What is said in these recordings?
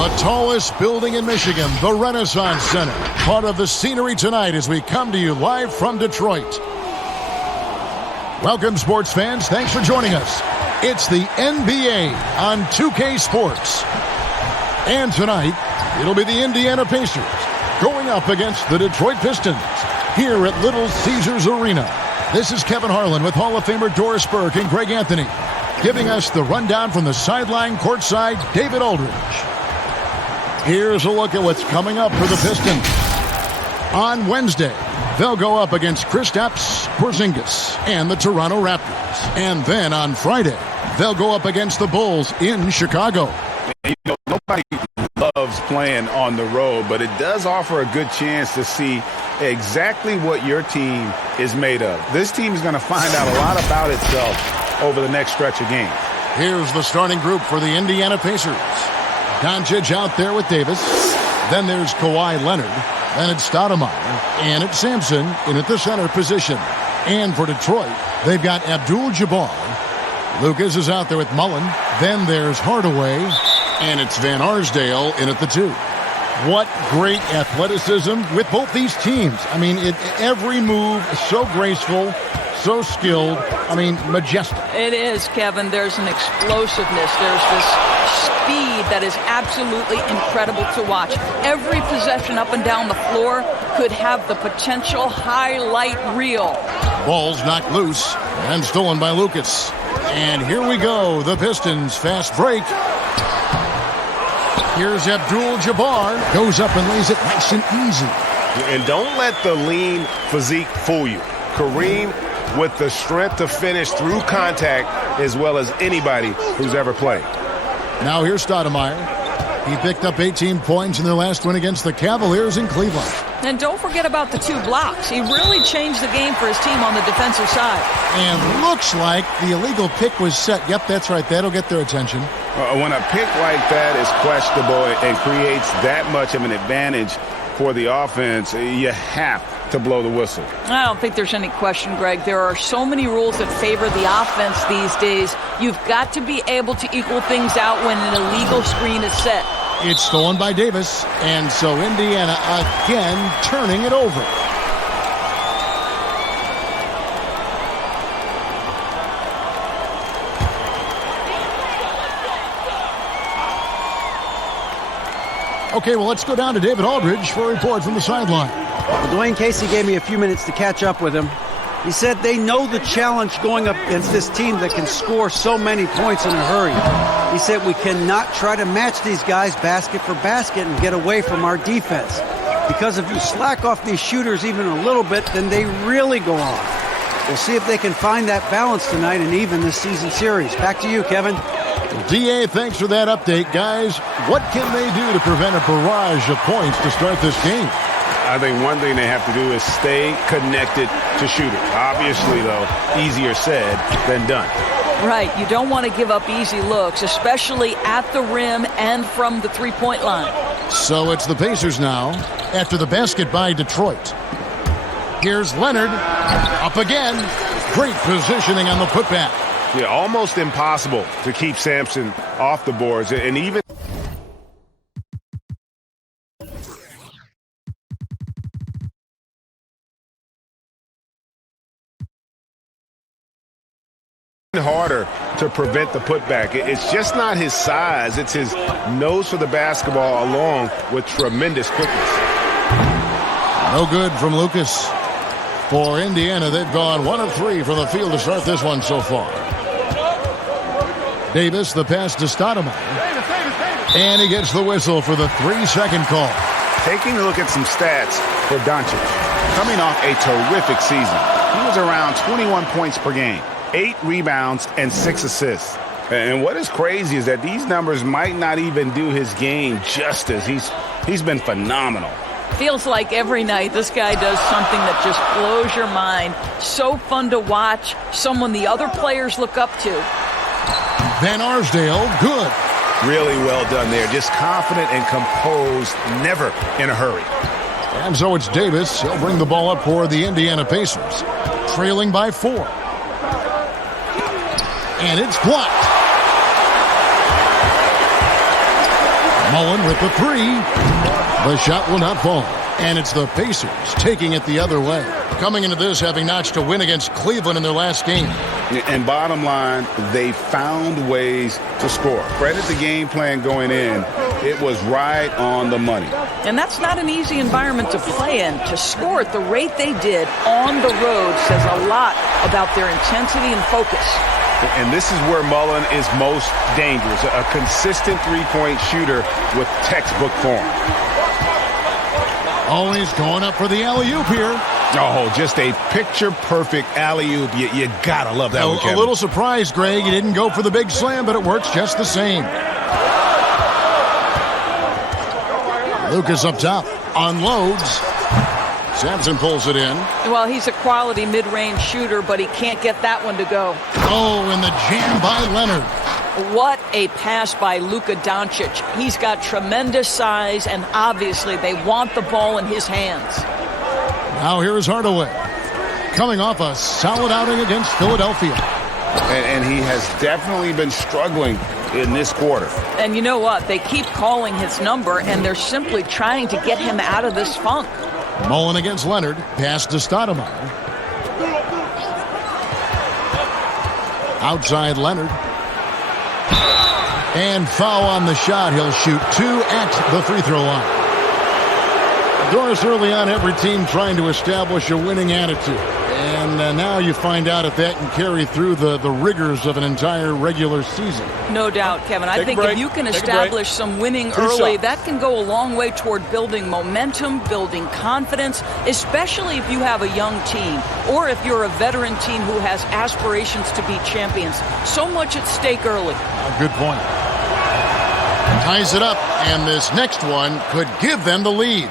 The tallest building in Michigan, the Renaissance Center. Part of the scenery tonight as we come to you live from Detroit. Welcome, sports fans. Thanks for joining us. It's the NBA on 2K Sports. And tonight, it'll be the Indiana Pacers going up against the Detroit Pistons here at Little Caesars Arena. This is Kevin Harlan with Hall of Famer Doris Burke and Greg Anthony, giving us the rundown from the sideline courtside, David Aldridge. Here's a look at what's coming up for the Pistons. On Wednesday, they'll go up against Kristaps Porzingis and the Toronto Raptors. And then on Friday, they'll go up against the Bulls in Chicago. You know, nobody loves playing on the road, but it does offer a good chance to see exactly what your team is made of. This team is going to find out a lot about itself over the next stretch of games. Here's the starting group for the Indiana Pacers. Doncic out there with Davis. Then there's Kawhi Leonard. Then it's Stoudemire. And it's Sampson in at the center position. And for Detroit, they've got Abdul-Jabbar. Lucas is out there with Mullen. Then there's Hardaway. And it's Van Arsdale in at the 2. What great athleticism with both these teams. I mean, every move is so graceful, so skilled. I mean, majestic. It is, Kevin. There's an explosiveness. There's this speed that is absolutely incredible to watch. Every possession up and down the floor could have the potential highlight reel. Ball's knocked loose and stolen by Lucas. And here we go. The Pistons fast break. Here's Abdul-Jabbar. Goes up and lays it nice and easy. And don't let the lean physique fool you. Kareem with the strength to finish through contact as well as anybody who's ever played. Now here's Stoudemire. He picked up 18 points in their last win against the Cavaliers in Cleveland. And don't forget about the 2 blocks. He really changed the game for his team on the defensive side. And looks like the illegal pick was set. Yep, that's right. That'll get their attention. When a pick like that is questionable and creates that much of an advantage for the offense, you have to blow the whistle. I don't think there's any question, Greg. There are so many rules that favor the offense these days. You've got to be able to equal things out when an illegal screen is set. It's stolen by Davis, and so Indiana again turning it over. Okay, well, let's go down to David Aldridge for a report from the sideline. Well, Dwayne Casey gave me a few minutes to catch up with him. He said they know the challenge going up against this team that can score so many points in a hurry. He said we cannot try to match these guys basket for basket and get away from our defense. Because if you slack off these shooters even a little bit, then they really go on. We'll see if they can find that balance tonight and even this season series. Back to you, Kevin. D.A., thanks for that update, guys. What can they do to prevent a barrage of points to start this game? I think one thing they have to do is stay connected to shooters. Obviously, though, easier said than done. Right. You don't want to give up easy looks, especially at the rim and from the three-point line. So it's the Pacers now after the basket by Detroit. Here's Leonard. Up again. Great positioning on the putback. Yeah, almost impossible to keep Sampson off the boards. And even harder to prevent the putback. It's just not his size. It's his nose for the basketball along with tremendous quickness. No good from Lucas. For Indiana, they've gone 1 of 3 from the field to start this one so far. Davis, the pass to Stoudemire. And he gets the whistle for the 3-second call. Taking a look at some stats for Doncic. Coming off a terrific season. He was around 21 points per game, 8 rebounds, and 6 assists. And what is crazy is that these numbers might not even do his game justice. He's been phenomenal. Feels like every night this guy does something that just blows your mind. So fun to watch. Someone the other players look up to. Van Arsdale, good. Really well done there. Just confident and composed, never in a hurry. And so it's Davis. He'll bring the ball up for the Indiana Pacers. Trailing by 4. And it's blocked. Mullen with the three. The shot will not fall. And it's the Pacers taking it the other way. Coming into this, having notched a win against Cleveland in their last game. And bottom line, they found ways to score. Credit the game plan going in. It was right on the money. And that's not an easy environment to play in. To score at the rate they did on the road says a lot about their intensity and focus. And this is where Mullen is most dangerous. A consistent three-point shooter with textbook form. Always going up for the alley-oop here. Oh, just a picture-perfect alley-oop. You gotta love that one, Kevin. A little surprised, Greg. He didn't go for the big slam, but it works just the same. Lucas up top. Unloads. Sampson pulls it in. Well, he's a quality mid-range shooter, but he can't get that one to go. Oh, and the jam by Leonard. What a pass by Luka Doncic. He's got tremendous size, and obviously they want the ball in his hands. Now here is Hardaway. Coming off a solid outing against Philadelphia. And he has definitely been struggling in this quarter. And you know what? They keep calling his number, and they're simply trying to get him out of this funk. Mullen against Leonard. Pass to Stoudemire. Outside Leonard. And foul on the shot. He'll shoot two at the free throw line. Doris, early on, every team trying to establish a winning attitude. And now you find out if that can carry through the rigors of an entire regular season. No doubt, Kevin. I think if you can establish some winning early, that can go a long way toward building momentum, building confidence, especially if you have a young team or if you're a veteran team who has aspirations to be champions. So much at stake early. Good point. Ties it up, and this next one could give them the lead.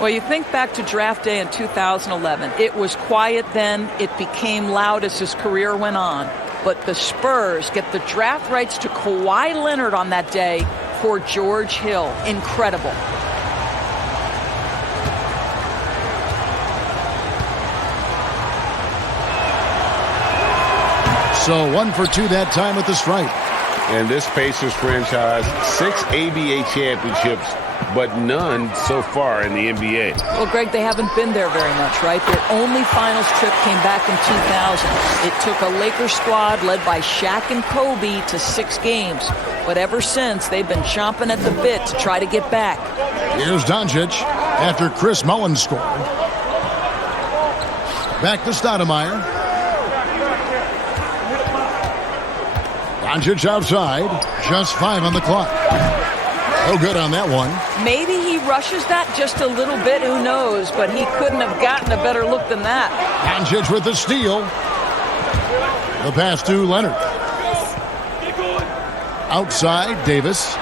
Well, you think back to draft day in 2011. It was quiet then. It became loud as his career went on. But the Spurs get the draft rights to Kawhi Leonard on that day for George Hill. Incredible. So 1 for 2 that time at the stripe. And this Pacers franchise, 6 ABA championships, but none so far in the NBA. Well, Greg, they haven't been there very much, right? Their only finals trip came back in 2000. It took a Lakers squad led by Shaq and Kobe to 6 games. But ever since, they've been chomping at the bit to try to get back. Here's Doncic after Chris Mullen scored. Back to Stoudemire. Doncic outside. Just 5 on the clock. Oh, good on that one. Maybe he rushes that just a little bit. Who knows? But he couldn't have gotten a better look than that. Doncic with the steal. The pass to Leonard. Outside, Davis.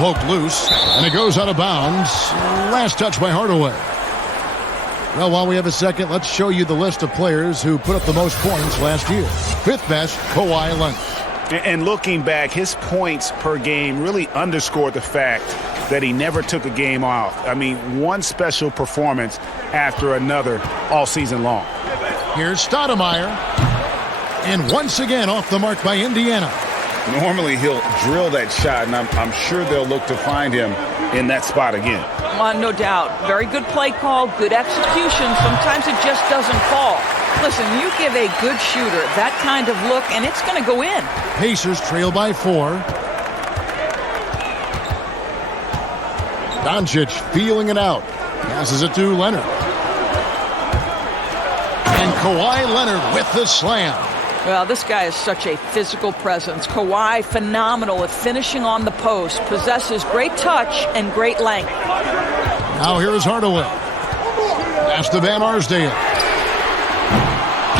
Poked loose, and it goes out of bounds. Last touch by Hardaway. Well, while we have a second, let's show you the list of players who put up the most points last year. 5th best, Kawhi Leonard. And looking back, his points per game really underscored the fact that he never took a game off. I mean, one special performance after another all season long. Here's Stoudemire. And once again off the mark by Indiana. Normally he'll drill that shot, and I'm sure they'll look to find him in that spot again. No doubt. Very good play call, good execution. Sometimes it just doesn't fall. Listen, you give a good shooter that kind of look, and it's going to go in. Pacers trail by 4. Doncic feeling it out. Passes it to Leonard. And Kawhi Leonard with the slam. Well, this guy is such a physical presence. Kawhi, phenomenal at finishing on the post. Possesses great touch and great length. Now here is Hardaway. Pass to Van Arsdale.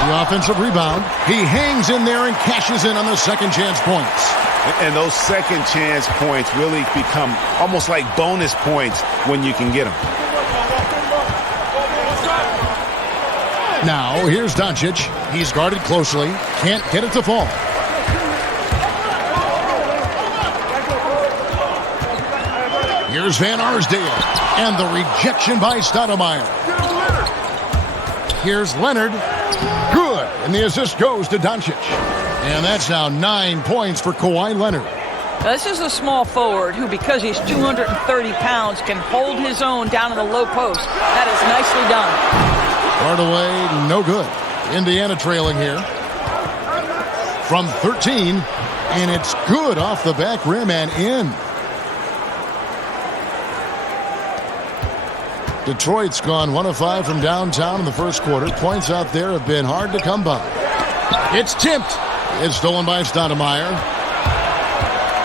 The offensive rebound. He hangs in there and cashes in on the second chance points. And those second chance points really become almost like bonus points when you can get them. Now, here's Doncic. He's guarded closely. Can't get it to fall. Here's Van Arsdale. And the rejection by Stoudemire. Here's Leonard. Good. And the assist goes to Doncic. And that's now 9 points for Kawhi Leonard. Now, this is a small forward who, because he's 230 pounds, can hold his own down in the low post. That is nicely done. Hardaway, no good. Indiana trailing here from 13, and it's good off the back rim and in. Detroit's gone 1 of 5 from downtown in the first quarter. Points out there have been hard to come by. It's tipped. It's stolen by Stoudemire.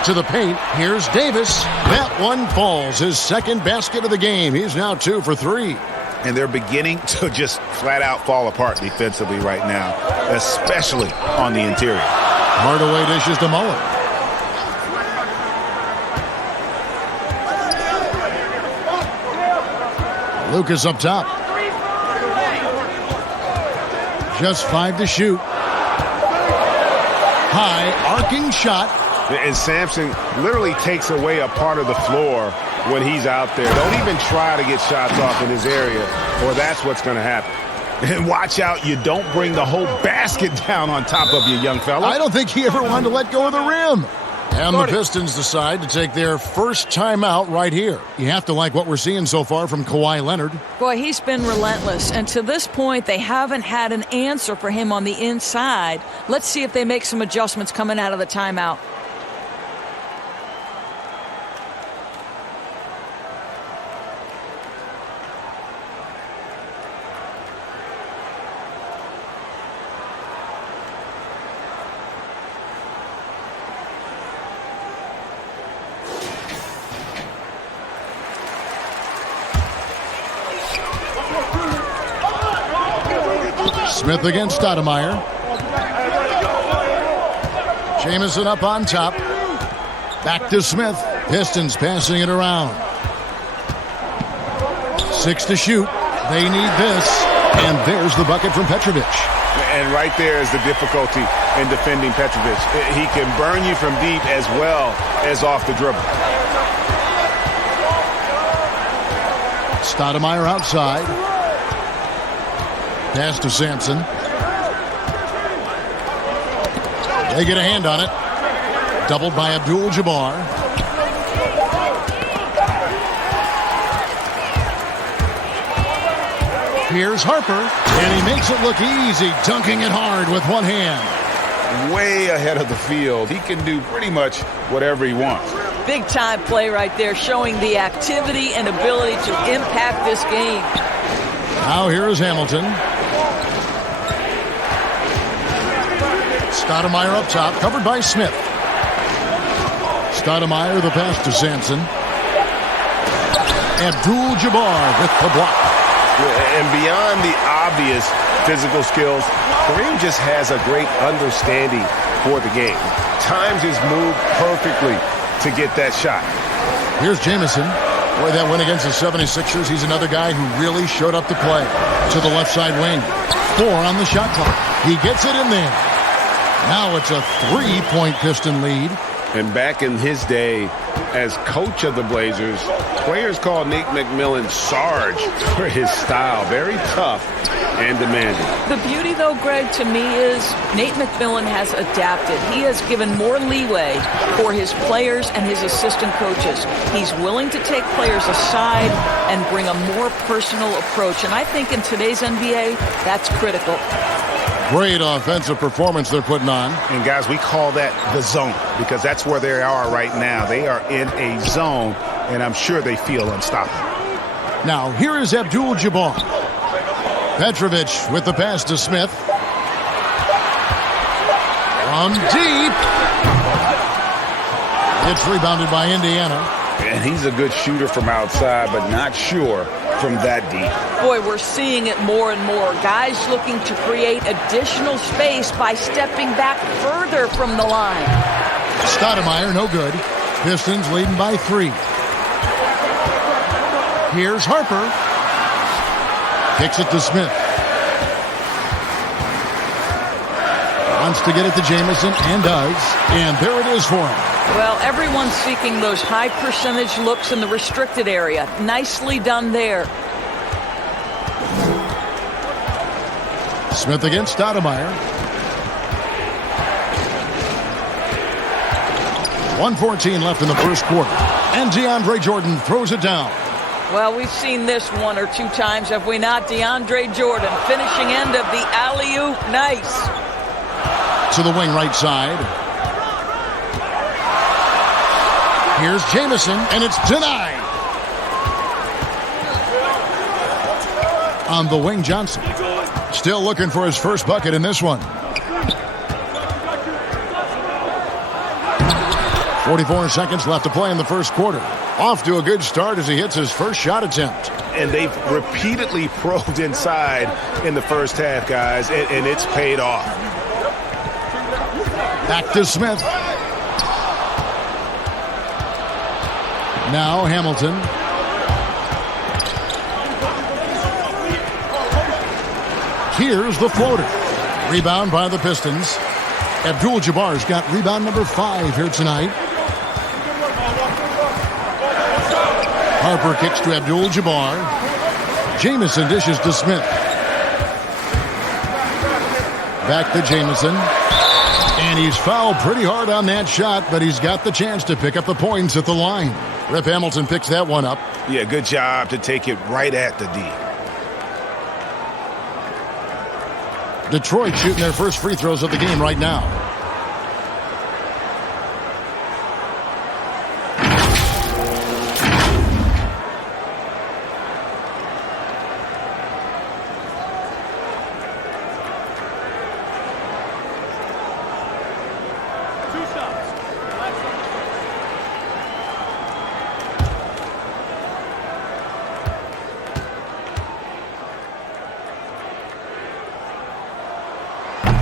To the paint. Here's Davis. That one falls. His second basket of the game. He's now 2 for 3. And they're beginning to just flat out fall apart defensively right now, especially on the interior. Hardaway dishes to Mullen. Lucas up top. Just 5 to shoot. High arcing shot. And Sampson literally takes away a part of the floor when he's out there. Don't even try to get shots off in his area, or that's what's going to happen. And watch out, you don't bring the whole basket down on top of you, young fella. I don't think he ever wanted to let go of the rim. And the Pistons decide to take their first timeout right here. You have to like what we're seeing so far from Kawhi Leonard. Boy, he's been relentless. And to this point, they haven't had an answer for him on the inside. Let's see if they make some adjustments coming out of the timeout. Smith against Stoudemire. Jamison up on top. Back to Smith. Pistons passing it around. 6 to shoot. They need this. And there's the bucket from Petrovic. And right there is the difficulty in defending Petrovic. He can burn you from deep as well as off the dribble. Stoudemire outside. Pass to Sampson. They get a hand on it. Doubled by Abdul-Jabbar. Here's Harper, and he makes it look easy, dunking it hard with one hand. Way ahead of the field. He can do pretty much whatever he wants. Big time play right there, showing the activity and ability to impact this game. Now here is Hamilton. Stoudemire up top, covered by Smith. Stoudemire the pass to Sampson. Abdul-Jabbar with the block. And beyond the obvious physical skills, Kareem just has a great understanding for the game. Times his move perfectly to get that shot. Here's Jamison. Boy, that win against the 76ers. He's another guy who really showed up to play. To the left side wing. 4 on the shot clock. He gets it in there. Now it's a 3-point Piston lead. And back in his day as coach of the Blazers, players called Nate McMillan Sarge for his style. Very tough and demanding. The beauty, though, Greg, to me is Nate McMillan has adapted. He has given more leeway for his players and his assistant coaches. He's willing to take players aside and bring a more personal approach. And I think in today's NBA, that's critical. Great offensive performance they're putting on. And, guys, we call that the zone because that's where they are right now. They are in a zone, and I'm sure they feel unstoppable. Now, here is Abdul-Jabbar. Petrovic with the pass to Smith. From deep. It's rebounded by Indiana. And he's a good shooter from outside, but not sure from that deep. Boy, we're seeing it more and more. Guys looking to create additional space by stepping back further from the line. Stoudemire, no good. Pistons leading by 3. Here's Harper. Kicks it to Smith. Wants to get it to Jamison, and does. And there it is for him. Well, everyone's seeking those high percentage looks in the restricted area. Nicely done there. Smith against Stoudemire. 1:14 left in the first quarter. And DeAndre Jordan throws it down. Well, we've seen this one or two times, have we not? DeAndre Jordan, finishing end of the alley-oop. Nice. To the wing right side. Here's Jamison, and it's denied. On the wing, Johnson. Still looking for his first bucket in this one. 44 seconds left to play in the first quarter. Off to a good start as he hits his first shot attempt. And they've repeatedly probed inside in the first half, guys, and it's paid off. Back to Smith. Now Hamilton. Here's the floater. Rebound by the Pistons. Abdul-Jabbar's got rebound number 5 here tonight. Harper kicks to Abdul-Jabbar. Jamison dishes to Smith. Back to Jamison. And he's fouled pretty hard on that shot, but he's got the chance to pick up the points at the line. Rip Hamilton picks that one up. Yeah, good job to take it right at the D. Detroit shooting their first free throws of the game right now.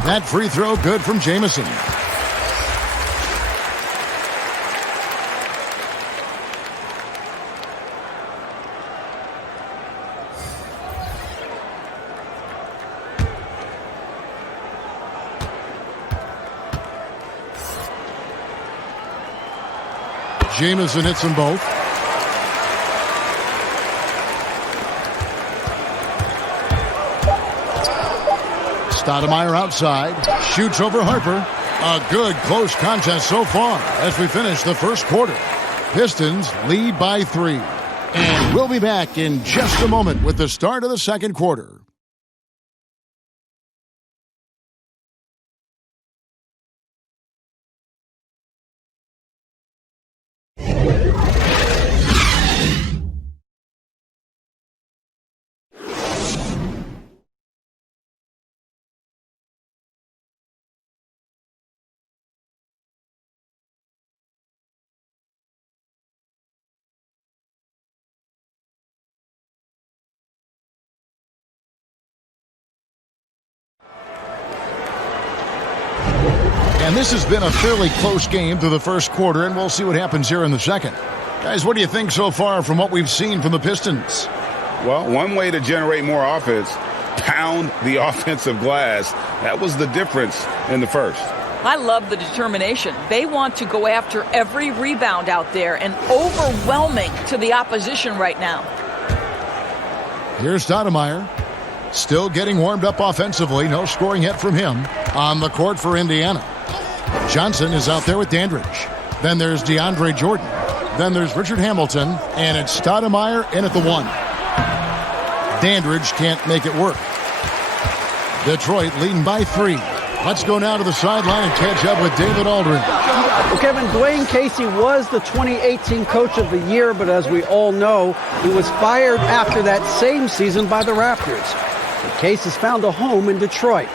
That free throw good from Jamison. Jamison hits them both. Stoudemire outside, shoots over Harper. A good close contest so far as we finish the first quarter. Pistons lead by 3. And we'll be back in just a moment with the start of the second quarter. And this has been a fairly close game through the first quarter, and we'll see what happens here in the second. Guys, what do you think so far from what we've seen from the Pistons? Well, one way to generate more offense, pound the offensive glass. That was the difference in the first. I love the determination. They want to go after every rebound out there and overwhelming to the opposition right now. Here's Stoudemire. Still getting warmed up offensively. No scoring yet from him on the court for Indiana. Johnson is out there with Dandridge. Then there's DeAndre Jordan. Then there's Richard Hamilton. And it's Stoudemire in at the 1. Dandridge can't make it work. Detroit leading by 3. Let's go now to the sideline and catch up with David Aldridge. Well, Kevin, Dwayne Casey was the 2018 Coach of the Year, but as we all know, he was fired after that same season by the Raptors. But Casey's found a home in Detroit.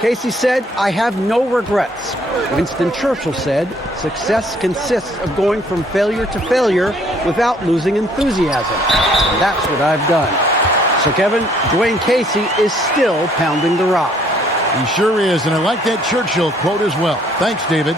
Casey said, "I have no regrets." Winston Churchill said, "Success consists of going from failure to failure without losing enthusiasm." And that's what I've done. So, Kevin, Dwayne Casey is still pounding the rock. He sure is, and I like that Churchill quote as well. Thanks, David.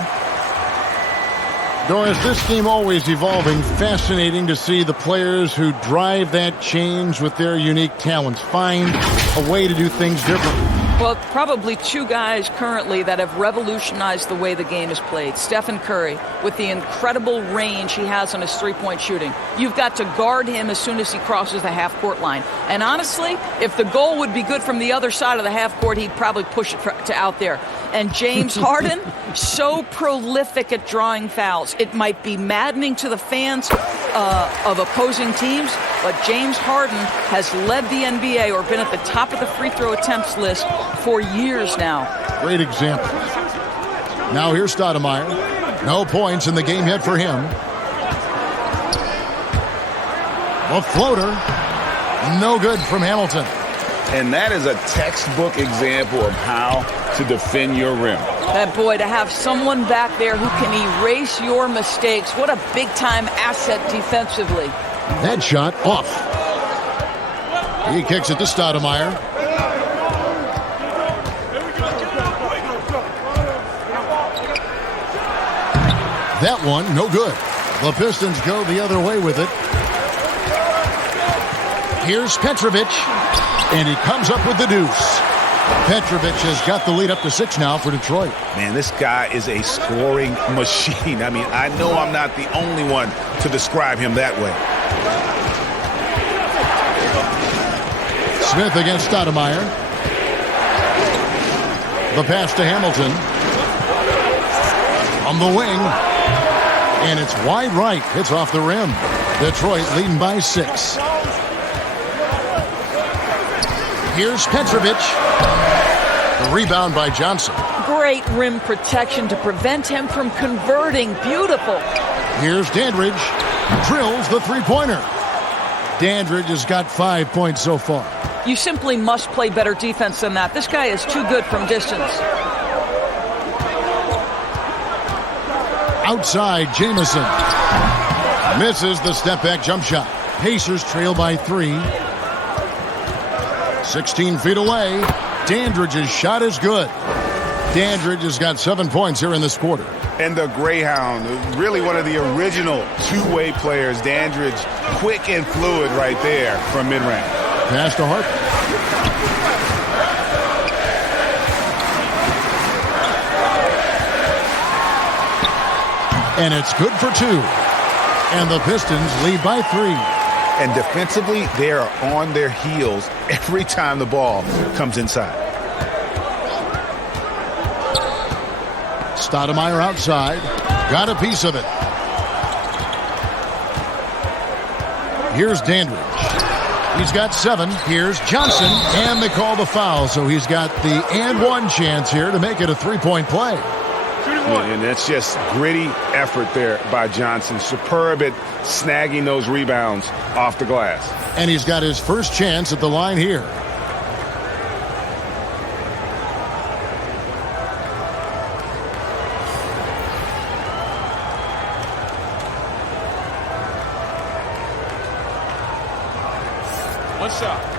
Doris, this game always evolving. Fascinating to see the players who drive that change with their unique talents find a way to do things differently. Well, probably two guys currently that have revolutionized the way the game is played. Stephen Curry, with the incredible range he has on his three-point shooting. You've got to guard him as soon as he crosses the half-court line. And honestly, if the goal would be good from the other side of the half-court, he'd probably push it to out there. And James Harden, so prolific at drawing fouls. It might be maddening to the fans of opposing teams, but James Harden has led the NBA or been at the top of the free throw attempts list for years now. Great example. Now here's Stoudemire. No points in the game yet for him. A floater. No good from Hamilton. And that is a textbook example of how to defend your rim. That boy, to have someone back there who can erase your mistakes, what a big-time asset defensively. That shot off. He kicks it to Stoudemire. That one, no good. The Pistons go the other way with it. Here's Petrovic, and he comes up with the deuce. Petrovic has got the lead up to 6 now for Detroit. Man, this guy is a scoring machine. I mean, I know I'm not the only one to describe him that way. Smith against Stoudemire. The pass to Hamilton. On the wing. And it's wide right. It's off the rim. Detroit leading by 6. Here's Petrovic. The rebound by Johnson. Great rim protection to prevent him from converting. Beautiful. Here's Dandridge. Drills the three-pointer. Dandridge has got 5 points so far. You simply must play better defense than that. This guy is too good from distance. Outside, Jamison. Misses the step-back jump shot. Pacers trail by 3. 16 feet away. Dandridge's shot is good. Dandridge has got 7 points here in this quarter. And the Greyhound, really one of the original two-way players. Dandridge, quick and fluid right there from mid-range. Pass to Harper. And it's good for 2. And the Pistons lead by 3. And defensively, they are on their heels every time the ball comes inside. Stoudemire outside. Got a piece of it. Here's Dandridge. He's got 7. Here's Johnson. And they call the foul, so he's got the and one chance here to make it a three-point play. And that's just gritty effort there by Johnson. Superb at snagging those rebounds off the glass. And he's got his first chance at the line here. What's up?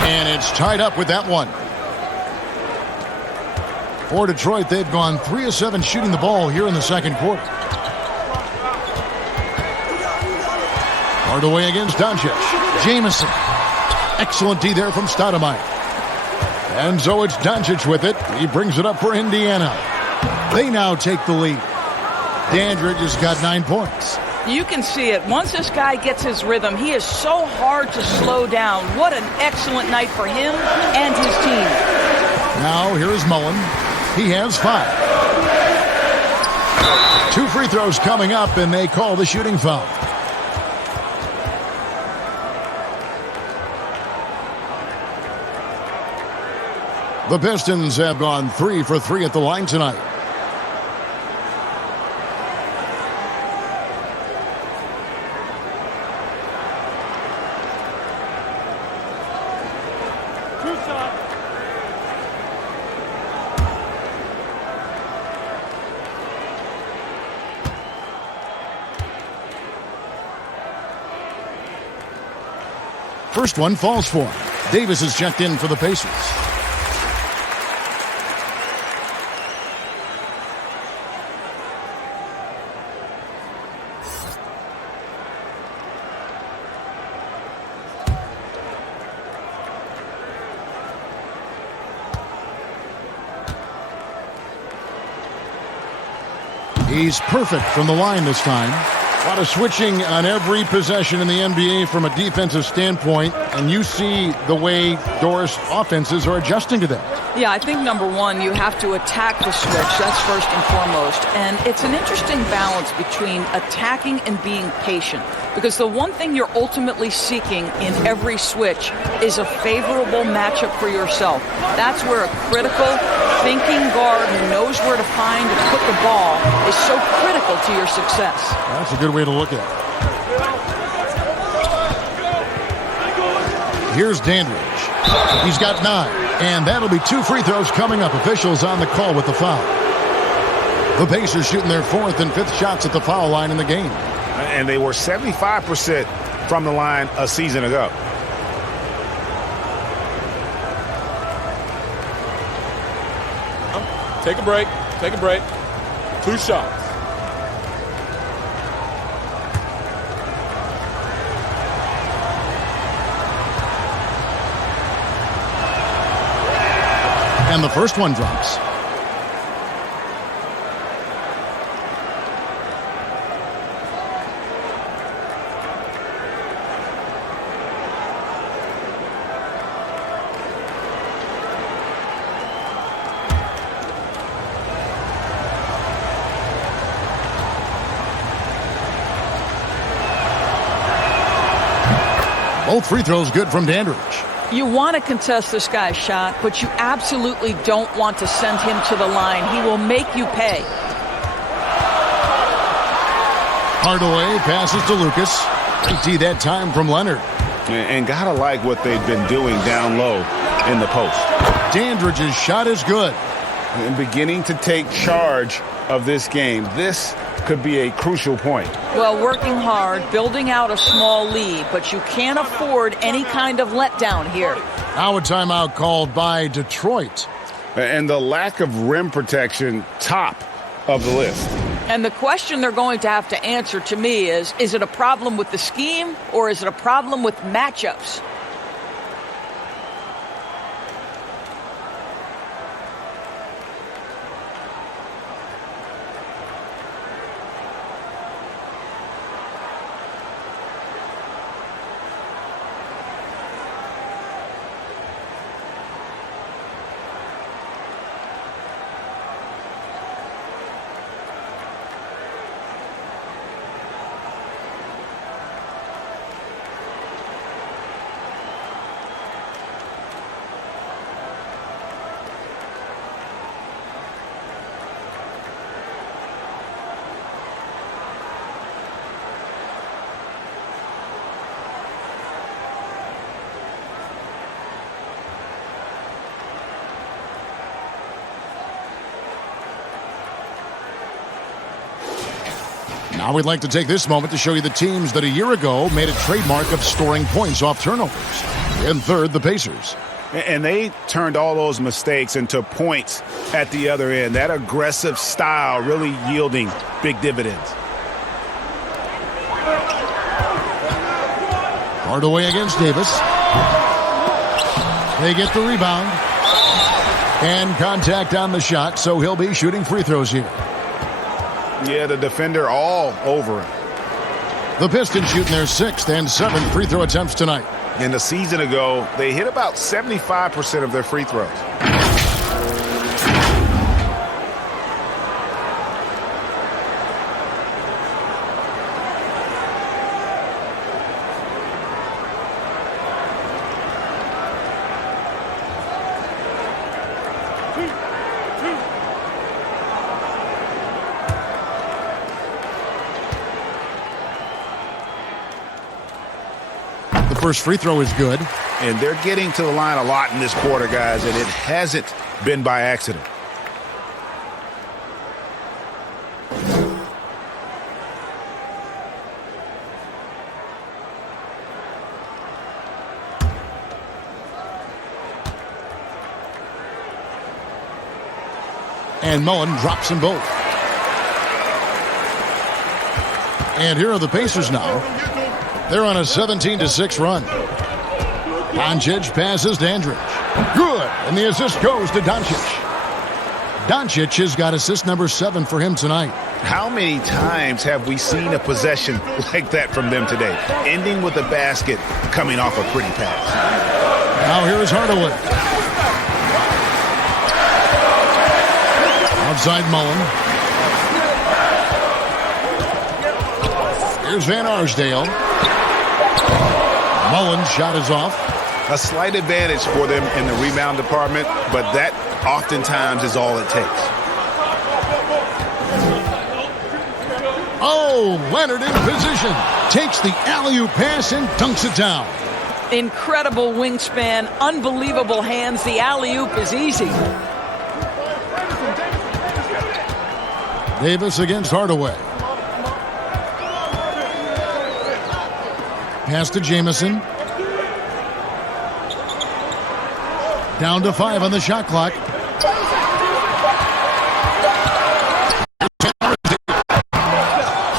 And it's tied up with that one. For Detroit, they've gone 3 of 7 shooting the ball here in the second quarter. Hardaway against Doncic. Jamison. Excellent D there from Stoudemire. And so it's Doncic with it. He brings it up for Indiana. They now take the lead. Dandridge has got 9 points. You can see it. Once this guy gets his rhythm, he is so hard to slow down. What an excellent night for him and his team. Now here's Mullen. He has 5. 2 free throws coming up, and they call the shooting foul. The Pistons have gone 3 for 3 at the line tonight. First one falls for him. Davis is checked in for the Pacers. He's perfect from the line this time. A lot of switching on every possession in the NBA from a defensive standpoint, and you see the way Doris offenses are adjusting to that. Yeah, I think number one, you have to attack the switch. That's first and foremost. And it's an interesting balance between attacking and being patient. Because the one thing you're ultimately seeking in every switch is a favorable matchup for yourself. That's where a critical, thinking guard who knows where to find and put the ball is so critical to your success. That's a good way to look at it. Here's Dandridge. He's got 9, and that'll be 2 free throws coming up. Officials on the call with the foul. The Pacers shooting their 4th and 5th shots at the foul line in the game. And they were 75% from the line a season ago. Take a break. Take a break. 2 shots. And the first one drops. Both free throws good from Dandridge. You want to contest this guy's shot, but you absolutely don't want to send him to the line. He will make you pay. Hardaway passes to Lucas. See that time from Leonard. And gotta like what they've been doing down low in the post. Dandridge's shot is good. And beginning to take charge of this game. This could be a crucial point. Well, working hard, building out a small lead, but you can't afford any kind of letdown here. Now a timeout called by Detroit. And the lack of rim protection, top of the list. And the question they're going to have to answer to me is it a problem with the scheme or is it a problem with matchups? Now we'd like to take this moment to show you the teams that a year ago made a trademark of scoring points off turnovers. In third, the Pacers. And they turned all those mistakes into points at the other end. That aggressive style really yielding big dividends. Hardaway against Davis. They get the rebound. And contact on the shot, so he'll be shooting free throws here. Yeah, the defender all over him. The Pistons shooting their 6th and 7th free throw attempts tonight. In the season ago, they hit about 75% of their free throws. First free throw is good. And they're getting to the line a lot in this quarter, guys, and it hasn't been by accident. And Mullen drops them both. And here are the Pacers now. They're on a 17-6 run. Doncic passes to Dandridge. Good. And the assist goes to Doncic. Doncic has got assist number 7 for him tonight. How many times have we seen a possession like that from them today, ending with a basket coming off a pretty pass? Now here is Hardaway. Outside Mullen. Here's Van Arsdale. Mullen's shot is off. A slight advantage for them in the rebound department, but that oftentimes is all it takes. Oh, Leonard in position. Takes the alley-oop pass and dunks it down. Incredible wingspan, unbelievable hands. The alley-oop is easy. Davis against Hardaway. Pass to Jamison. Down to 5 on the shot clock.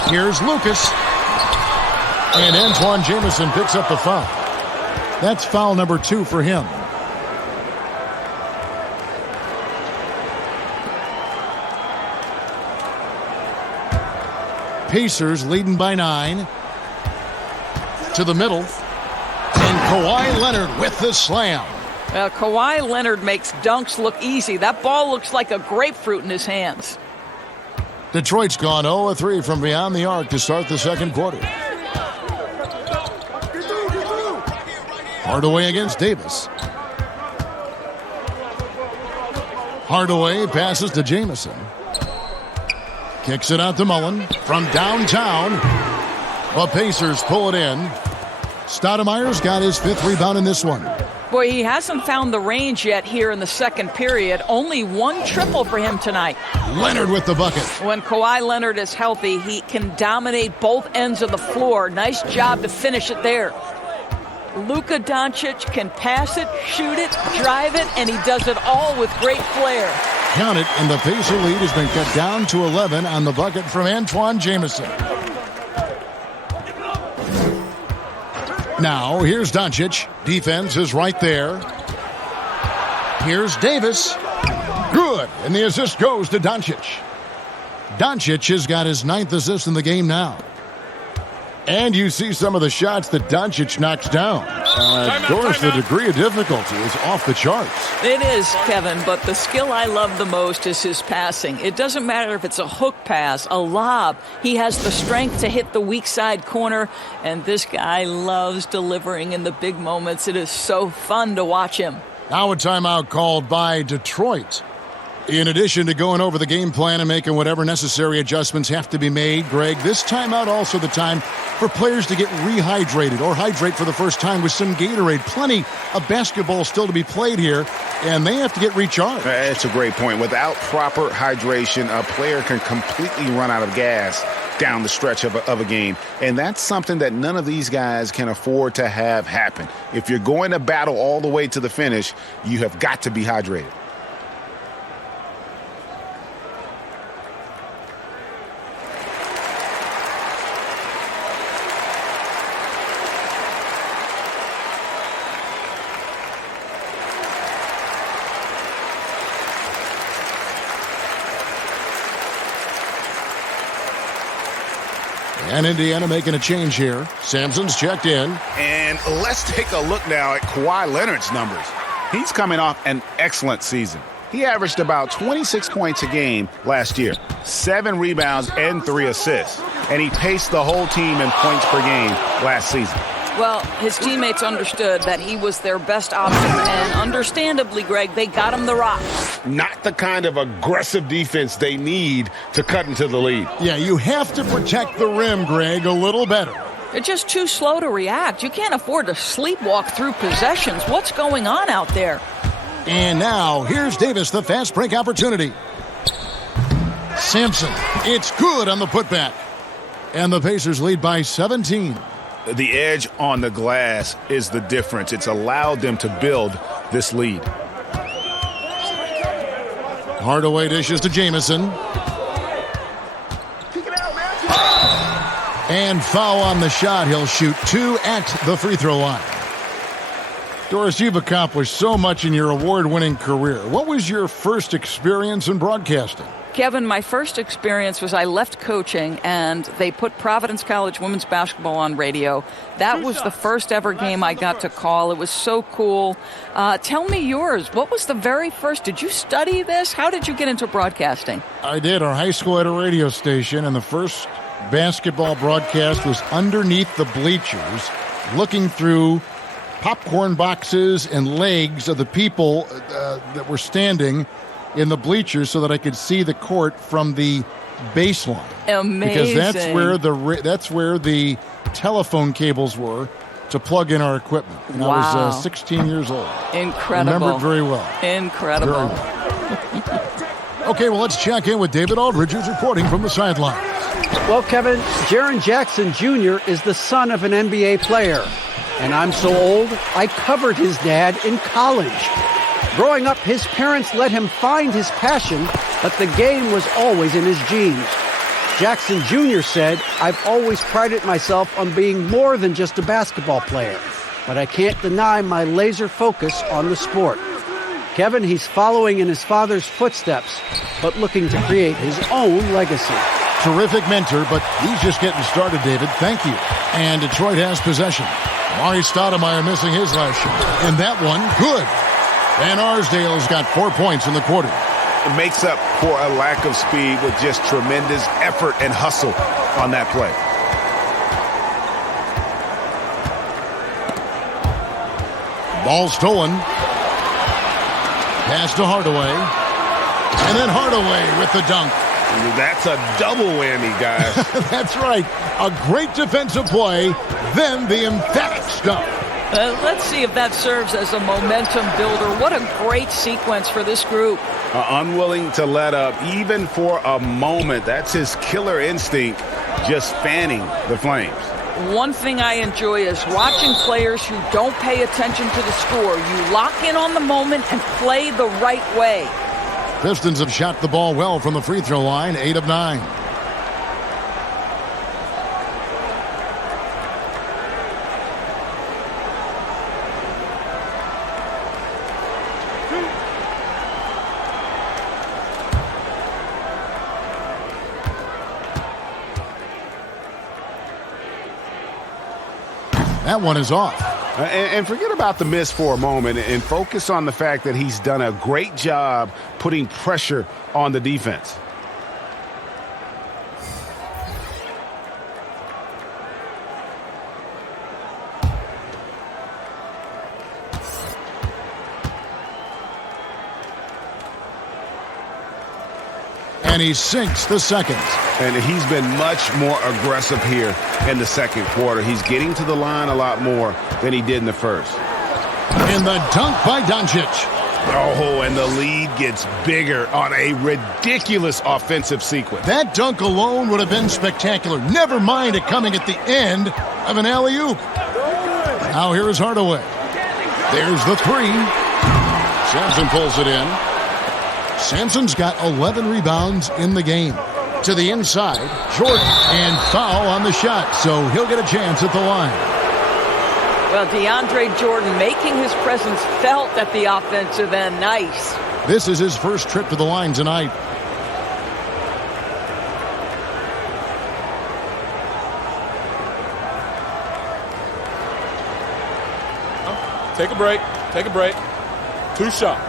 Here's Lucas. And Antoine Jamison picks up the foul. That's foul number 2 for him. Pacers leading by 9. To the middle. And Kawhi Leonard with the slam. Kawhi Leonard makes dunks look easy. That ball looks like a grapefruit in his hands. Detroit's gone 0-3 from beyond the arc to start the second quarter. Hardaway against Davis. Hardaway passes to Jamison. Kicks it out to Mullen from downtown. The Pacers pull it in. Stoudemire's got his 5th rebound in this one. Boy, he hasn't found the range yet here in the second period. Only 1 triple for him tonight. Leonard with the bucket. When Kawhi Leonard is healthy, he can dominate both ends of the floor. Nice job to finish it there. Luka Doncic can pass it, shoot it, drive it, and he does it all with great flair. Count it, and the Pacer lead has been cut down to 11 on the bucket from Antoine Jamison. Now, here's Doncic. Defense is right there. Here's Davis. Good, and the assist goes to Doncic. Doncic has got his 9th assist in the game now. And you see some of the shots that Doncic knocks down. Of course, the degree of difficulty is off the charts. It is, Kevin, but the skill I love the most is his passing. It doesn't matter if it's a hook pass, a lob. He has the strength to hit the weak side corner, and this guy loves delivering in the big moments. It is so fun to watch him. Now a timeout called by Detroit. In addition to going over the game plan and making whatever necessary adjustments have to be made, Greg, this timeout also the time for players to get rehydrated or hydrate for the first time with some Gatorade. Plenty of basketball still to be played here, and they have to get recharged. That's a great point. Without proper hydration, a player can completely run out of gas down the stretch of a game. And that's something that none of these guys can afford to have happen. If you're going to battle all the way to the finish, you have got to be hydrated. And Indiana making a change here. Sampson's checked in. And let's take a look now at Kawhi Leonard's numbers. He's coming off an excellent season. He averaged about 26 points a game last year, 7 rebounds and 3 assists. And he paced the whole team in points per game last season. Well, his teammates understood that he was their best option, and understandably, Greg, they got him the rock. Not the kind of aggressive defense they need to cut into the lead. Yeah, you have to protect the rim, Greg, a little better. They're just too slow to react. You can't afford to sleepwalk through possessions. What's going on out there? And now, here's Davis, the fast break opportunity. Sampson, it's good on the putback. And the Pacers lead by 17. The edge on the glass is the difference. It's allowed them to build this lead. Hardaway dishes to Jamison. And foul on the shot. He'll shoot 2 at the free throw line. Doris, you've accomplished so much in your award-winning career. What was your first experience in broadcasting? Kevin, my first experience was I left coaching, and they put Providence College women's basketball on radio. That was the first ever game I got to call. It was so cool. Tell me yours. What was the very first? Did you study this? How did you get into broadcasting? I did. Our high school had a radio station, and the first basketball broadcast was underneath the bleachers, looking through popcorn boxes and legs of the people that were standing in the bleachers so that I could see the court from the baseline. Amazing. Because that's where the telephone cables were to plug in our equipment. And wow. I was 16 years old. Incredible. Remember it very well. Incredible. Very well. Okay, well, let's check in with David Aldridge, who's reporting from the sideline. Well, Kevin, Jaren Jackson Jr. is the son of an NBA player. And I'm so old, I covered his dad in college. Growing up, his parents let him find his passion, but the game was always in his genes. Jackson Jr. said, "I've always prided myself on being more than just a basketball player, but I can't deny my laser focus on the sport." Kevin, he's following in his father's footsteps, but looking to create his own legacy. Terrific mentor, but he's just getting started, David. Thank you. And Detroit has possession. Mari Stoudemire missing his last shot. And that one, good. Van Arsdale's got 4 points in the quarter. It makes up for a lack of speed with just tremendous effort and hustle on that play. Ball stolen. Pass to Hardaway. And then Hardaway with the dunk. That's a double whammy, guys. That's right. A great defensive play, then the emphatic stop. Let's see if that serves as a momentum builder. What a great sequence for this group. Unwilling to let up, even for a moment. That's his killer instinct, just fanning the flames. One thing I enjoy is watching players who don't pay attention to the score. You lock in on the moment and play the right way. Pistons have shot the ball well from the free throw line, 8 of 9. That one is off. And forget about the miss for a moment and focus on the fact that he's done a great job putting pressure on the defense. And he sinks the second. And he's been much more aggressive here in the second quarter. He's getting to the line a lot more than he did in the first. And the dunk by Doncic. Oh, and the lead gets bigger on a ridiculous offensive sequence. That dunk alone would have been spectacular. Never mind it coming at the end of an alley-oop. Now here is Hardaway. There's the three. Sampson pulls it in. Sampson's got 11 rebounds in the game. To the inside, Jordan, and foul on the shot, so he'll get a chance at the line. Well, DeAndre Jordan making his presence felt at the offensive end. Nice. This is his first trip to the line tonight. Take a break. Take a break. 2 shots.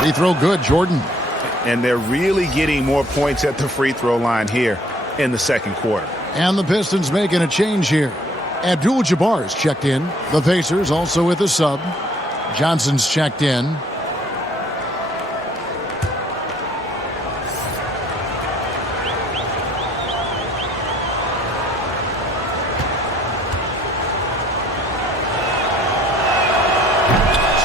Free throw good, Jordan. And they're really getting more points at the free throw line here in the second quarter. And the Pistons making a change here. Abdul-Jabbar's checked in. The Pacers also with a sub. Johnson's checked in.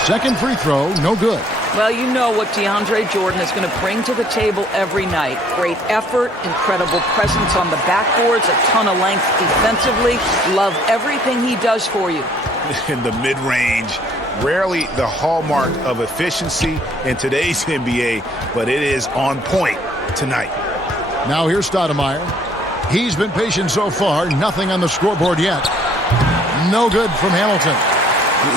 Second free throw, no good. Well, you know what DeAndre Jordan is going to bring to the table every night. Great effort, incredible presence on the backboards, a ton of length defensively. Love everything he does for you. In the mid-range, rarely the hallmark of efficiency in today's NBA, but it is on point tonight. Now here's Stoudemire. He's been patient so far. Nothing on the scoreboard yet. No good from Hamilton.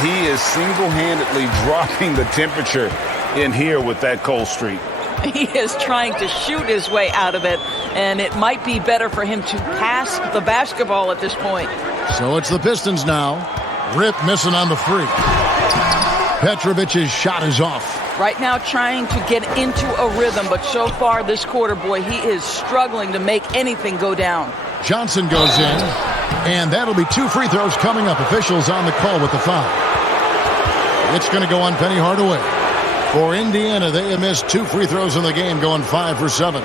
He is single-handedly dropping the temperature in here with that cold streak. He is trying to shoot his way out of it, and it might be better for him to pass the basketball at this point. So it's the Pistons now. Rip missing on the free. Petrovic's shot is off. Right now trying to get into a rhythm, but so far this quarter, boy, he is struggling to make anything go down. Johnson goes in, and that'll be 2 free throws coming up. Officials on the call with the foul. It's going to go on Penny Hardaway. For Indiana, they have missed 2 free throws in the game, going 5 for 7.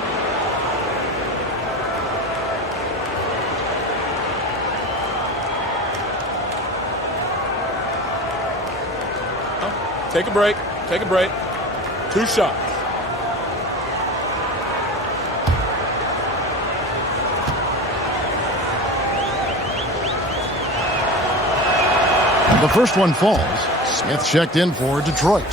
Take a break. Take a break. 2 shots. The first one falls. Smith checked in for Detroit.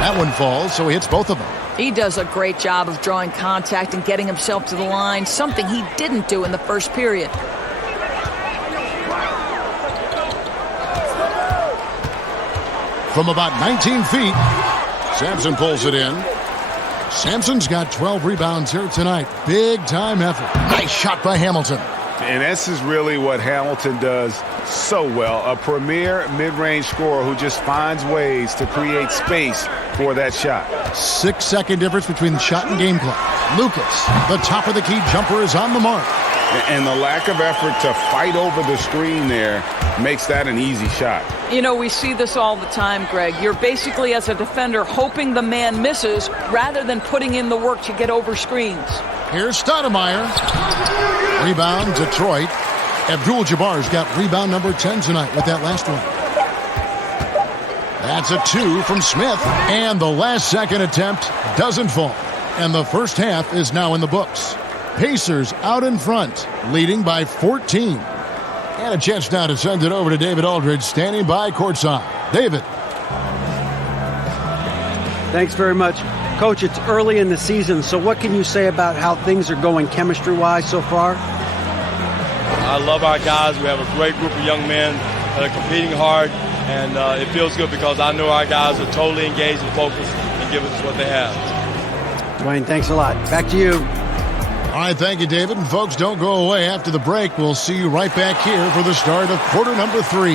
That one falls, so he hits both of them. He does a great job of drawing contact and getting himself to the line, something he didn't do in the first period. From about 19 feet, Sampson pulls it in. Sampson's got 12 rebounds here tonight. Big time effort. Nice shot by Hamilton. And this is really what Hamilton does so well. A premier mid-range scorer who just finds ways to create space for that shot. 6-second difference between the shot and game clock. Lucas, the top of the key jumper, is on the mark. And the lack of effort to fight over the screen there makes that an easy shot. You know, we see this all the time, Greg. You're basically, as a defender, hoping the man misses rather than putting in the work to get over screens. Here's Stoudemire. Rebound, Detroit. Abdul-Jabbar's got rebound number 10 tonight with that last one. That's a 2 from Smith. And the last second attempt doesn't fall. And the first half is now in the books. Pacers out in front, leading by 14. And a chance now to send it over to David Aldridge, standing by courtside. David. Thanks very much. Coach, it's early in the season, so what can you say about how things are going chemistry-wise so far? I love our guys. We have a great group of young men that are competing hard, and it feels good because I know our guys are totally engaged and focused and giving us what they have. Dwayne, thanks a lot. Back to you. All right, thank you, David. And folks, don't go away. After the break, we'll see you right back here for the start of quarter number 3.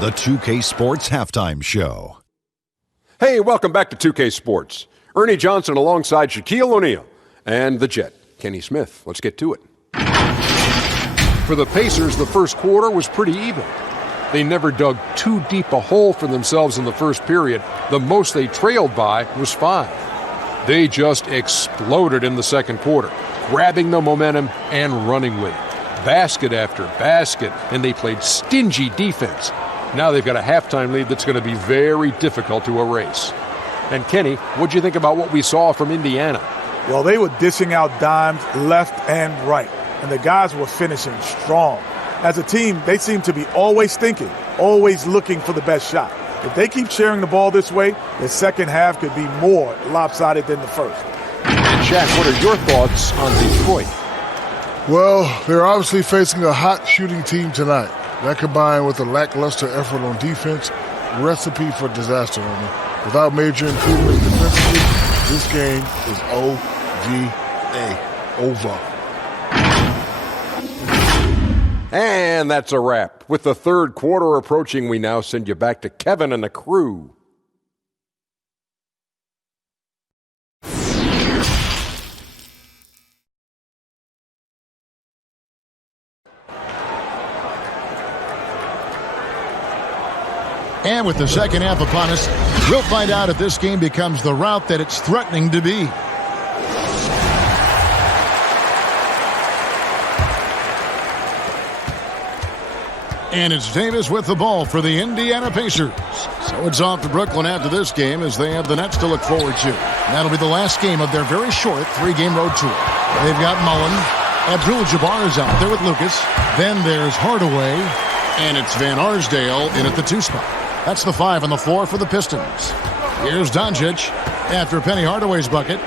The 2K Sports Halftime Show. Hey, welcome back to 2K Sports. Ernie Johnson alongside Shaquille O'Neal and the Jet, Kenny Smith. Let's get to it. For the Pacers, the first quarter was pretty even. They never dug too deep a hole for themselves in the first period. The most they trailed by was 5. They just exploded in the second quarter, grabbing the momentum and running with it. Basket after basket, and they played stingy defense. Now they've got a halftime lead that's going to be very difficult to erase. And Kenny, what'd you think about what we saw from Indiana? Well, they were dishing out dimes left and right, and the guys were finishing strong. As a team, they seem to be always thinking, always looking for the best shot. If they keep sharing the ball this way, the second half could be more lopsided than the first. And Shaq, what are your thoughts on Detroit? Well, they're obviously facing a hot shooting team tonight. That combined with a lackluster effort on defense, recipe for disaster. Without major improvements defensively, this game is over. And that's a wrap. With the third quarter approaching, we now send you back to Kevin and the crew. And with the second half upon us, we'll find out if this game becomes the route that it's threatening to be. And it's Davis with the ball for the Indiana Pacers. So it's off to Brooklyn after this game as they have the Nets to look forward to. That'll be the last game of their very short 3-game road tour. They've got Mullen. Abdul-Jabbar is out there with Lucas. Then there's Hardaway. And it's Van Arsdale in at the 2 spot. That's the 5 on the floor for the Pistons. Here's Doncic after Penny Hardaway's bucket.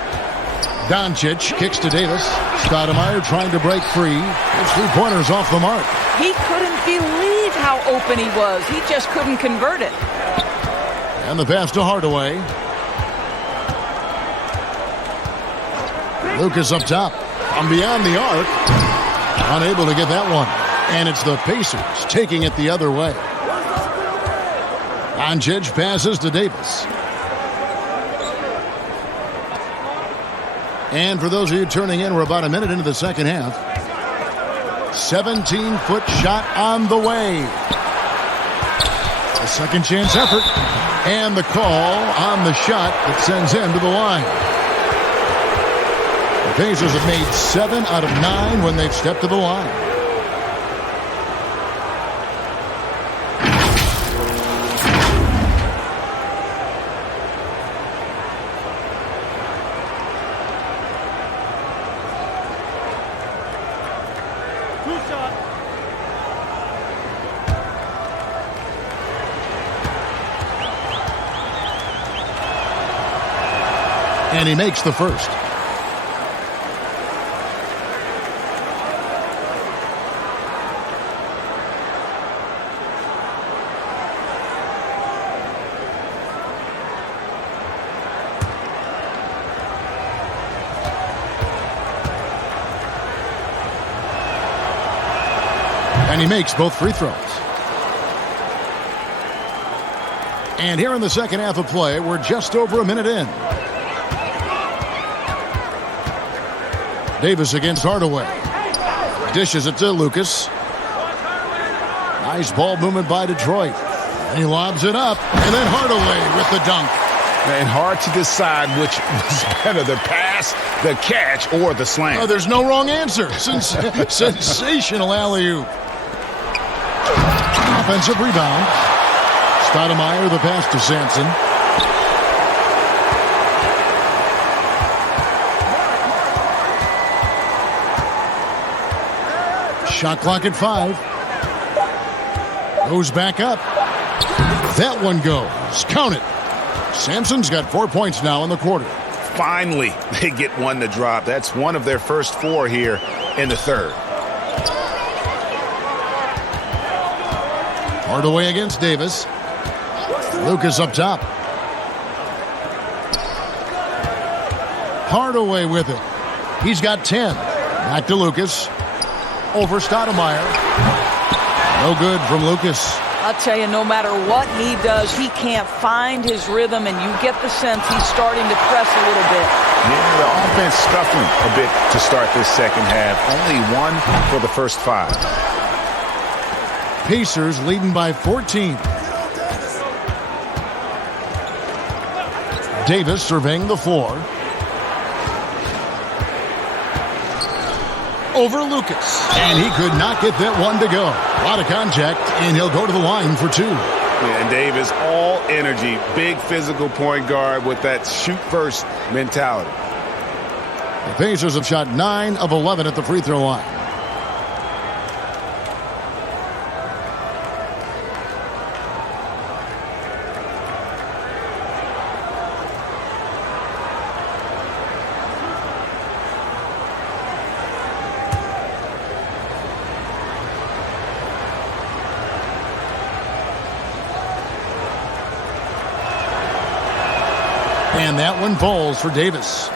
Doncic kicks to Davis. Stoudemire trying to break free. His 3-pointers off the mark. He couldn't believe how open he was. He just couldn't convert it. And the pass to Hardaway. Lucas up top. From beyond the arc. Unable to get that one. And it's the Pacers taking it the other way. Doncic passes to Davis. And for those of you turning in, we're about a minute into the second half. 17-foot shot on the way. A second chance effort. And the call on the shot that sends him to the line. The Pacers have made 7 out of 9 when they've stepped to the line. And he makes the first. And he makes both free throws. And here in the second half of play, we're just over a minute in. Davis against Hardaway. Dishes it to Lucas. Nice ball movement by Detroit. And he lobs it up. And then Hardaway with the dunk. And hard to decide which was better, the pass, the catch, or the slam. Oh, there's no wrong answer. Sensational alley-oop. Offensive rebound. Stoudemire the pass to Sampson. Shot clock at 5. Goes back up. That one goes. Count it. Sampson's got 4 points now in the quarter. Finally, they get one to drop. That's one of their first 4 here in the third. Hardaway against Davis. Lucas up top. Hardaway with it. He's got 10. Back to Lucas. Over Stoudemire. No good from Lucas. I'll tell you, no matter what he does, he can't find his rhythm, and you get the sense he's starting to press a little bit. Yeah, the offense scuffling a bit to start this second half. Only 1 for the first 5. Pacers leading by 14. Davis surveying the floor. Over Lucas. And he could not get that one to go. A lot of contact, and he'll go to the line for 2. Yeah, and Davis, all energy, big physical point guard with that shoot-first mentality. The Pacers have shot 9 of 11 at the free throw line. And that one falls for Davis.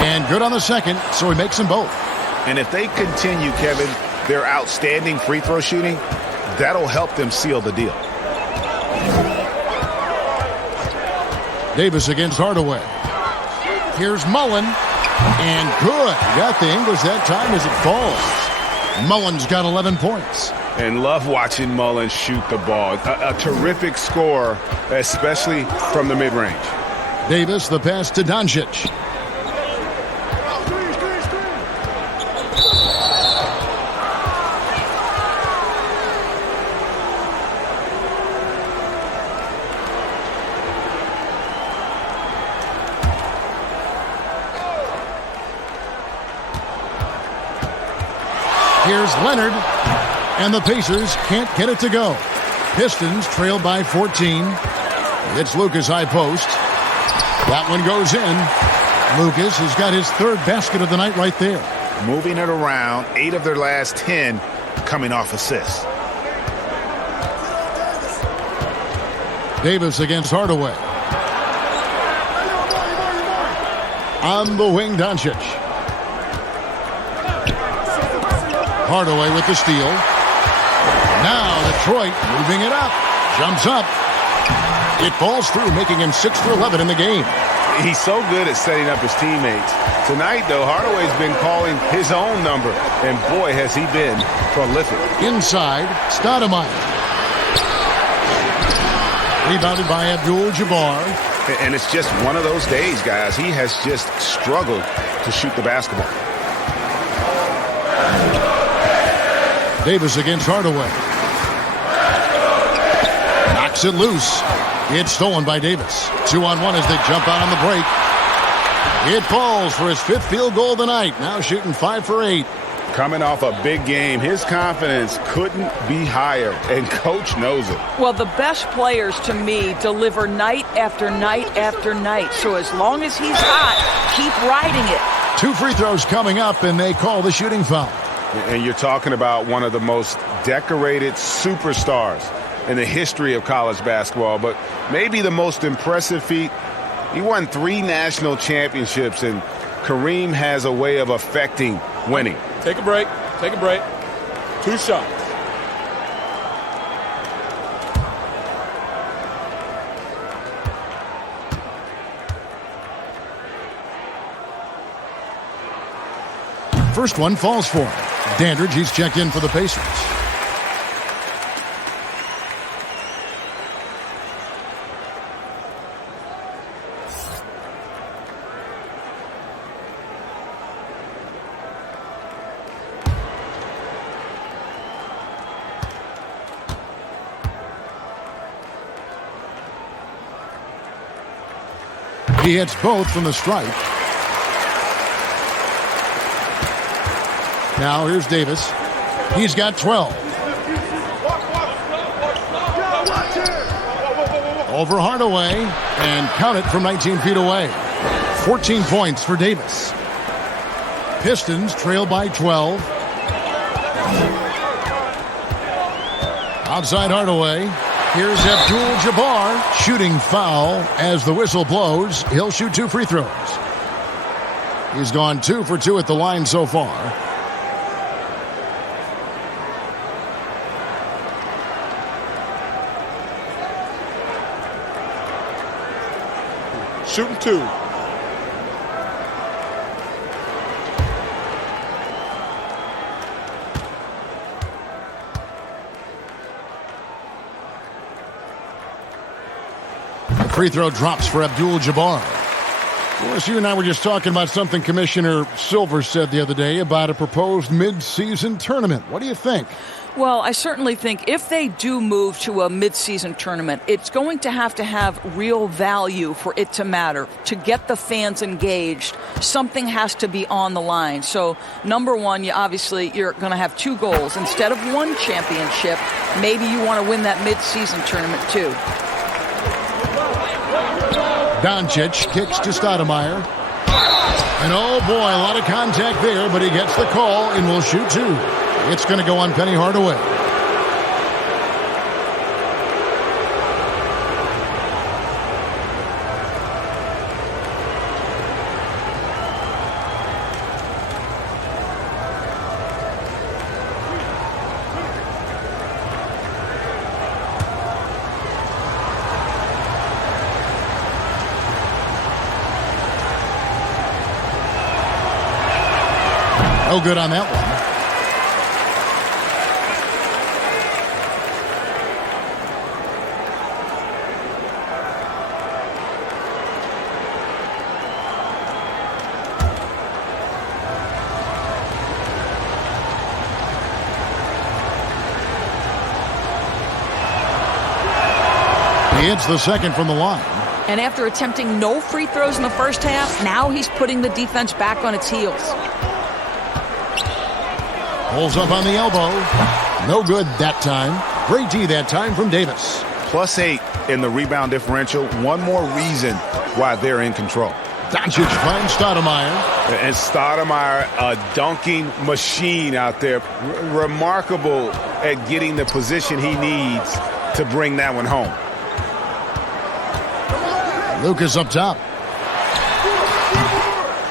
And good on the second, so he makes them both. And if they continue, Kevin, their outstanding free throw shooting, that'll help them seal the deal. Davis against Hardaway. Here's Mullen. And good. Got the English that time as it falls. Mullen's got 11 points. And love watching Mullen shoot the ball. A terrific score, especially from the mid-range. Davis, the pass to Doncic. Here's Leonard, and the Pacers can't get it to go. Pistons trail by 14. It's Lucas high post. That one goes in. Lucas has got his third basket of the night right there. Moving it around, 8 of their last 10 coming off assists. Davis against Hardaway. On the wing, Doncic. Hardaway with the steal. Now Detroit moving it up. Jumps up. It falls through, making him 6 for 11 in the game. He's so good at setting up his teammates. Tonight, though, Hardaway's been calling his own number, and boy, has he been prolific. Inside, Stoudemire. Rebounded by Abdul-Jabbar. And it's just one of those days, guys. He has just struggled to shoot the basketball. Davis against Hardaway. Knocks it loose. It's stolen by Davis. 2-on-1 as they jump out on the break. It falls for his 5th field goal of the night. Now shooting 5 for 8. Coming off a big game, his confidence couldn't be higher, and Coach knows it. Well, the best players, to me, deliver night after night after night. So as long as he's hot, keep riding it. 2 free throws coming up, and they call the shooting foul. And you're talking about one of the most decorated superstars in the history of college basketball, but maybe the most impressive feat. He won 3 national championships, and Kareem has a way of affecting winning. Take a break. Take a break. 2 shots. First one falls for him. Dandridge, he's checked in for the Pacers. He hits both from the stripe. Now here's Davis. He's got 12. Over Hardaway, and count it from 19 feet away. 14 points for Davis. Pistons trail by 12. Outside Hardaway. Here's Abdul-Jabbar, shooting foul as the whistle blows. He'll shoot 2 free throws. He's gone 2 for 2 at the line so far. Shooting 2. Free throw drops for Abdul-Jabbar. Of course, you and I were just talking about something Commissioner Silver said the other day about a proposed mid-season tournament. What do you think? Well, I certainly think if they do move to a mid-season tournament, it's going to have real value for it to matter. To get the fans engaged, something has to be on the line. So, number one, you're going to have 2 goals. Instead of 1 championship, maybe you want to win that mid-season tournament too. Doncic kicks to Stoudemire. And oh boy, a lot of contact there, but he gets the call and will shoot 2. It's going to go on Penny Hardaway. No good on that one. He hits the second from the line. And after attempting no free throws in the first half, now he's putting the defense back on its heels. Pulls up on the elbow. No good that time. Great D that time from Davis. +8 in the rebound differential. One more reason why they're in control. Doncic finds Stoudemire. And Stoudemire, a dunking machine out there. Remarkable at getting the position he needs to bring that one home. Lucas up top.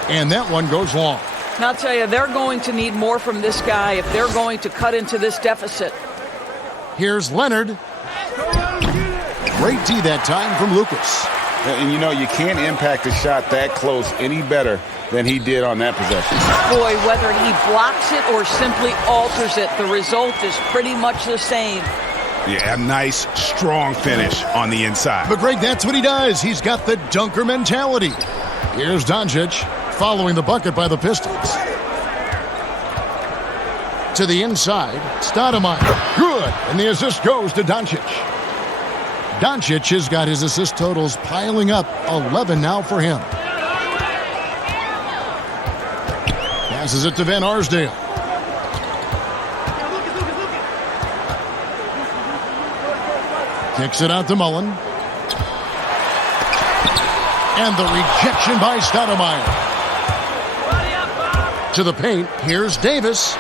And that one goes long. Now, I'll tell you, they're going to need more from this guy if they're going to cut into this deficit. Here's Leonard. Great D that time from Lucas. And you know, you can't impact a shot that close any better than he did on that possession. Boy, whether he blocks it or simply alters it, the result is pretty much the same. Yeah, a nice, strong finish on the inside. But Greg, that's what he does. He's got the dunker mentality. Here's Doncic following the bucket by the Pistons. To the inside, Stoudemire. Good. And the assist goes to Doncic. Doncic has got his assist totals piling up. 11 now for him. Passes it to Van Arsdale. Kicks it out to Mullen. And the rejection by Stoudemire. To the paint. Here's Davis.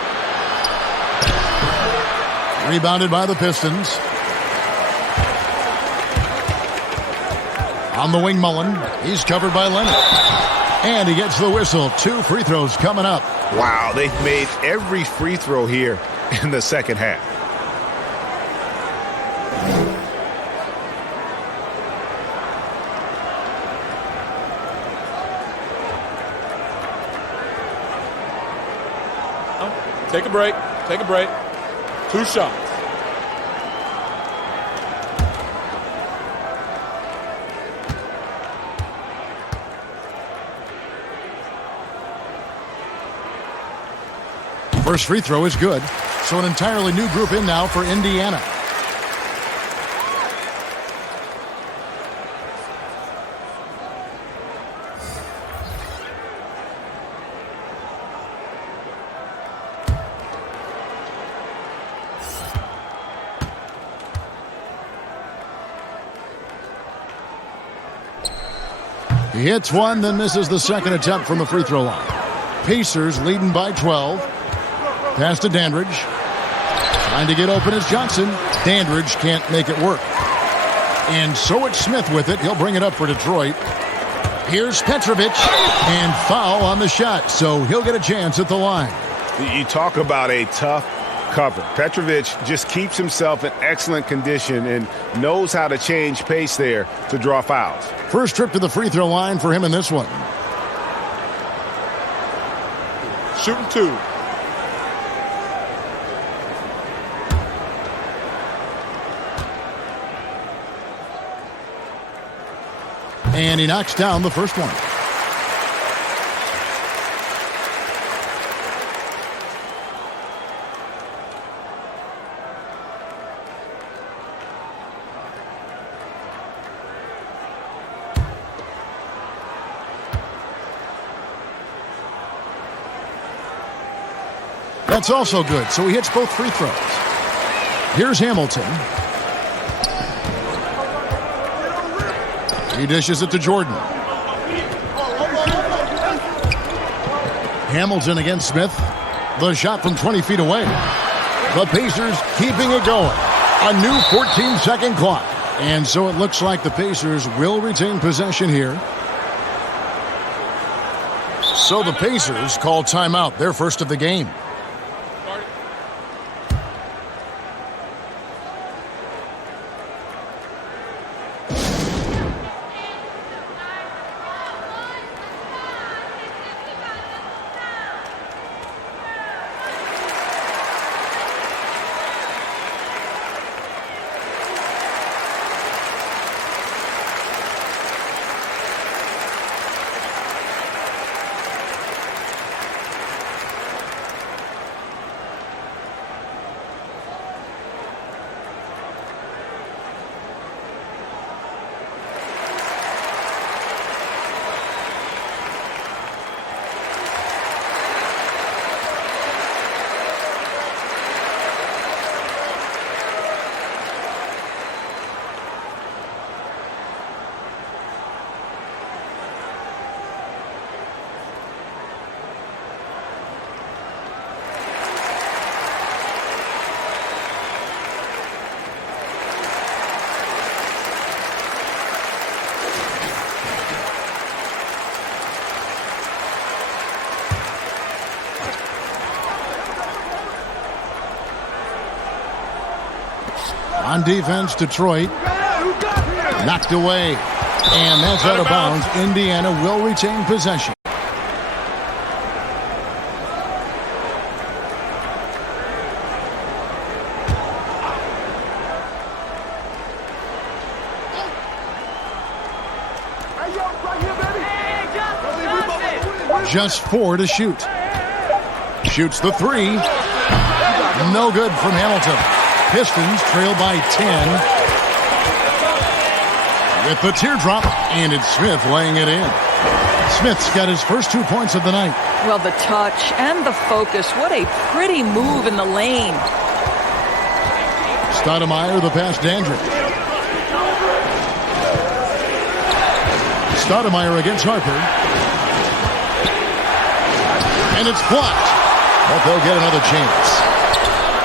Rebounded by the Pistons. On the wing, Mullen. He's covered by Leonard. And he gets the whistle. 2 free throws coming up. Wow, they've made every free throw here in the second half. Take a break. Take a break. 2 shots. First free throw is good. So an entirely new group in now for Indiana. He hits one, then misses the second attempt from the free throw line. Pacers leading by 12. Pass to Dandridge. Trying to get open is Johnson. Dandridge can't make it work. And so it's Smith with it. He'll bring it up for Detroit. Here's Petrovic. And foul on the shot. So he'll get a chance at the line. You talk about a tough cover. Petrovic just keeps himself in excellent condition and knows how to change pace there to draw fouls. First trip to the free throw line for him in this one. Shooting 2. And he knocks down the first one. That's also good. So he hits both free throws. Here's Hamilton. He dishes it to Jordan. Hamilton against Smith. The shot from 20 feet away. The Pacers keeping it going. A new 14-second clock. And so it looks like the Pacers will retain possession here. So the Pacers call timeout, their first of the game. On defense, Detroit. Knocked away. And that's out of bounds. Indiana will retain possession. Just 4 to shoot. Shoots the 3. No good from Hamilton. Pistons trail by 10. With the teardrop, and it's Smith laying it in. Smith's got his first 2 points of the night. Well, the touch and the focus. What a pretty move in the lane. Stoudemire, the pass, Dandridge. Stoudemire against Harper. And it's blocked. But they'll get another chance.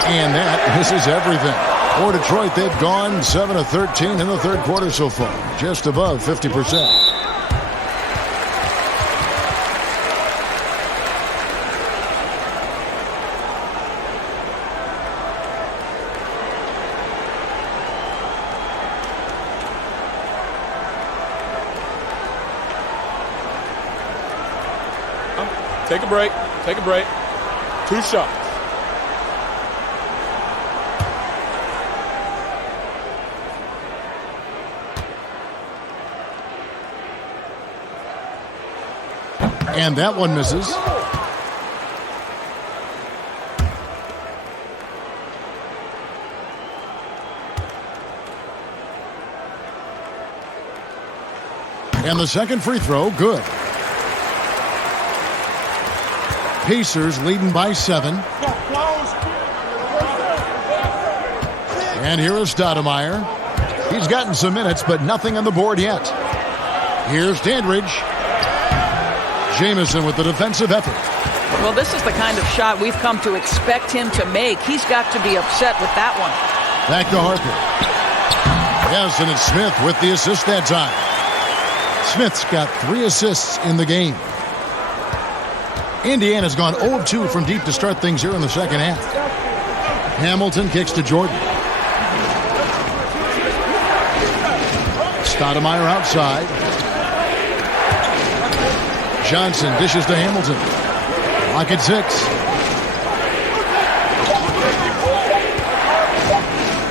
And that misses everything. For Detroit, they've gone 7 of 13 in the third quarter so far. Just above 50%. Take a break. Take a break. 2 shots. And that one misses. And the second free throw, good. Pacers leading by 7. And here is Stoudemire. He's gotten some minutes, but nothing on the board yet. Here's Dandridge. Jamison with the defensive effort. Well, this is the kind of shot we've come to expect him to make. He's got to be upset with that one. Back to Harper. Yes, and it's Smith with the assist that time. Smith's got 3 assists in the game. Indiana's gone 0-2 from deep to start things here in the second half. Hamilton kicks to Jordan. Stoudemire outside. Johnson dishes to Hamilton. Lock at 6.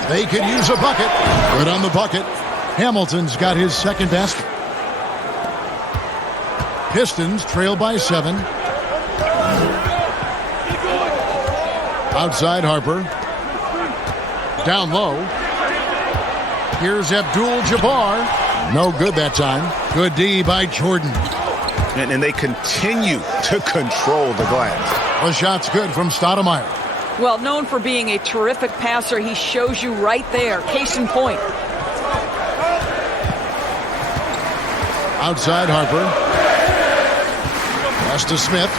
They could use a bucket. Good on the bucket. Hamilton's got his second basket. Pistons trail by 7. Outside Harper. Down low. Here's Abdul-Jabbar. No good that time. Good D by Jordan. And they continue to control the glass. The shot's good from Stoudemire. Well, known for being a terrific passer, he shows you right there. Case in point. Outside Harper. Pass to Smith.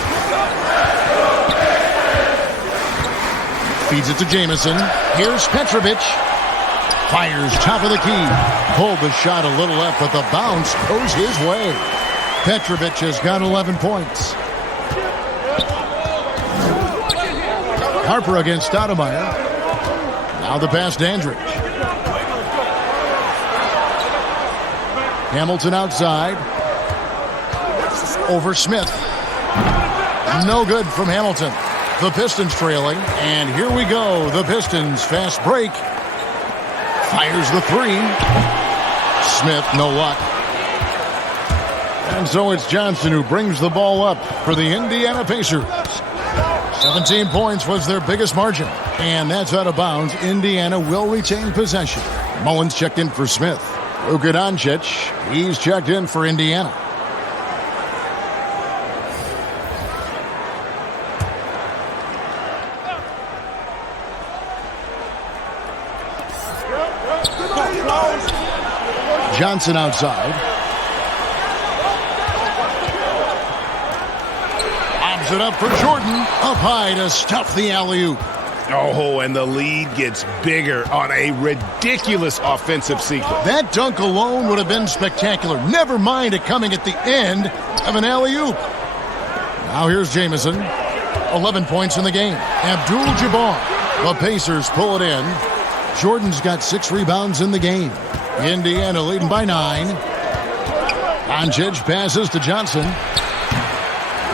Feeds it to Jamison. Here's Petrovic. Fires top of the key. Pulled the shot a little left, but the bounce goes his way. Petrovic has got 11 points. Harper against Stoudemire. Now the pass to Dandridge. Hamilton outside. Over Smith. No good from Hamilton. The Pistons trailing. And here we go. The Pistons fast break. Fires the 3. Smith, no luck. And so it's Johnson who brings the ball up for the Indiana Pacers. 17 points was their biggest margin. And that's out of bounds. Indiana will retain possession. Mullins checked in for Smith. Luka Doncic, he's checked in for Indiana. Johnson outside. It up for Jordan. Up high to stuff the alley-oop. Oh, and the lead gets bigger on a ridiculous offensive sequence. That dunk alone would have been spectacular. Never mind it coming at the end of an alley-oop. Now here's Jamison. 11 points in the game. Abdul-Jabbar. The Pacers pull it in. Jordan's got 6 rebounds in the game. Indiana leading by 9. Doncic passes to Johnson.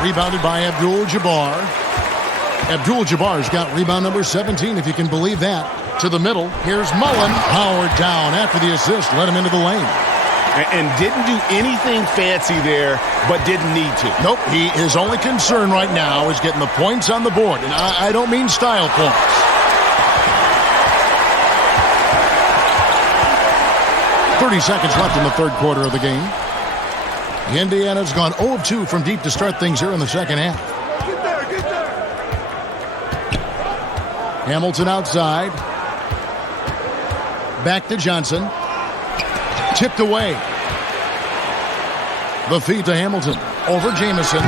Rebounded by Abdul-Jabbar. Abdul-Jabbar's got rebound number 17, if you can believe that. To the middle. Here's Mullen. Powered down after the assist. Let him into the lane. And didn't do anything fancy there, but didn't need to. Nope. His only concern right now is getting the points on the board. And I don't mean style points. .30 seconds left in the third quarter of the game. Indiana's gone 0 of 2 from deep to start things here in the second half. Hamilton outside. Back to Johnson. Tipped away. The feed to Hamilton. Over Jamison.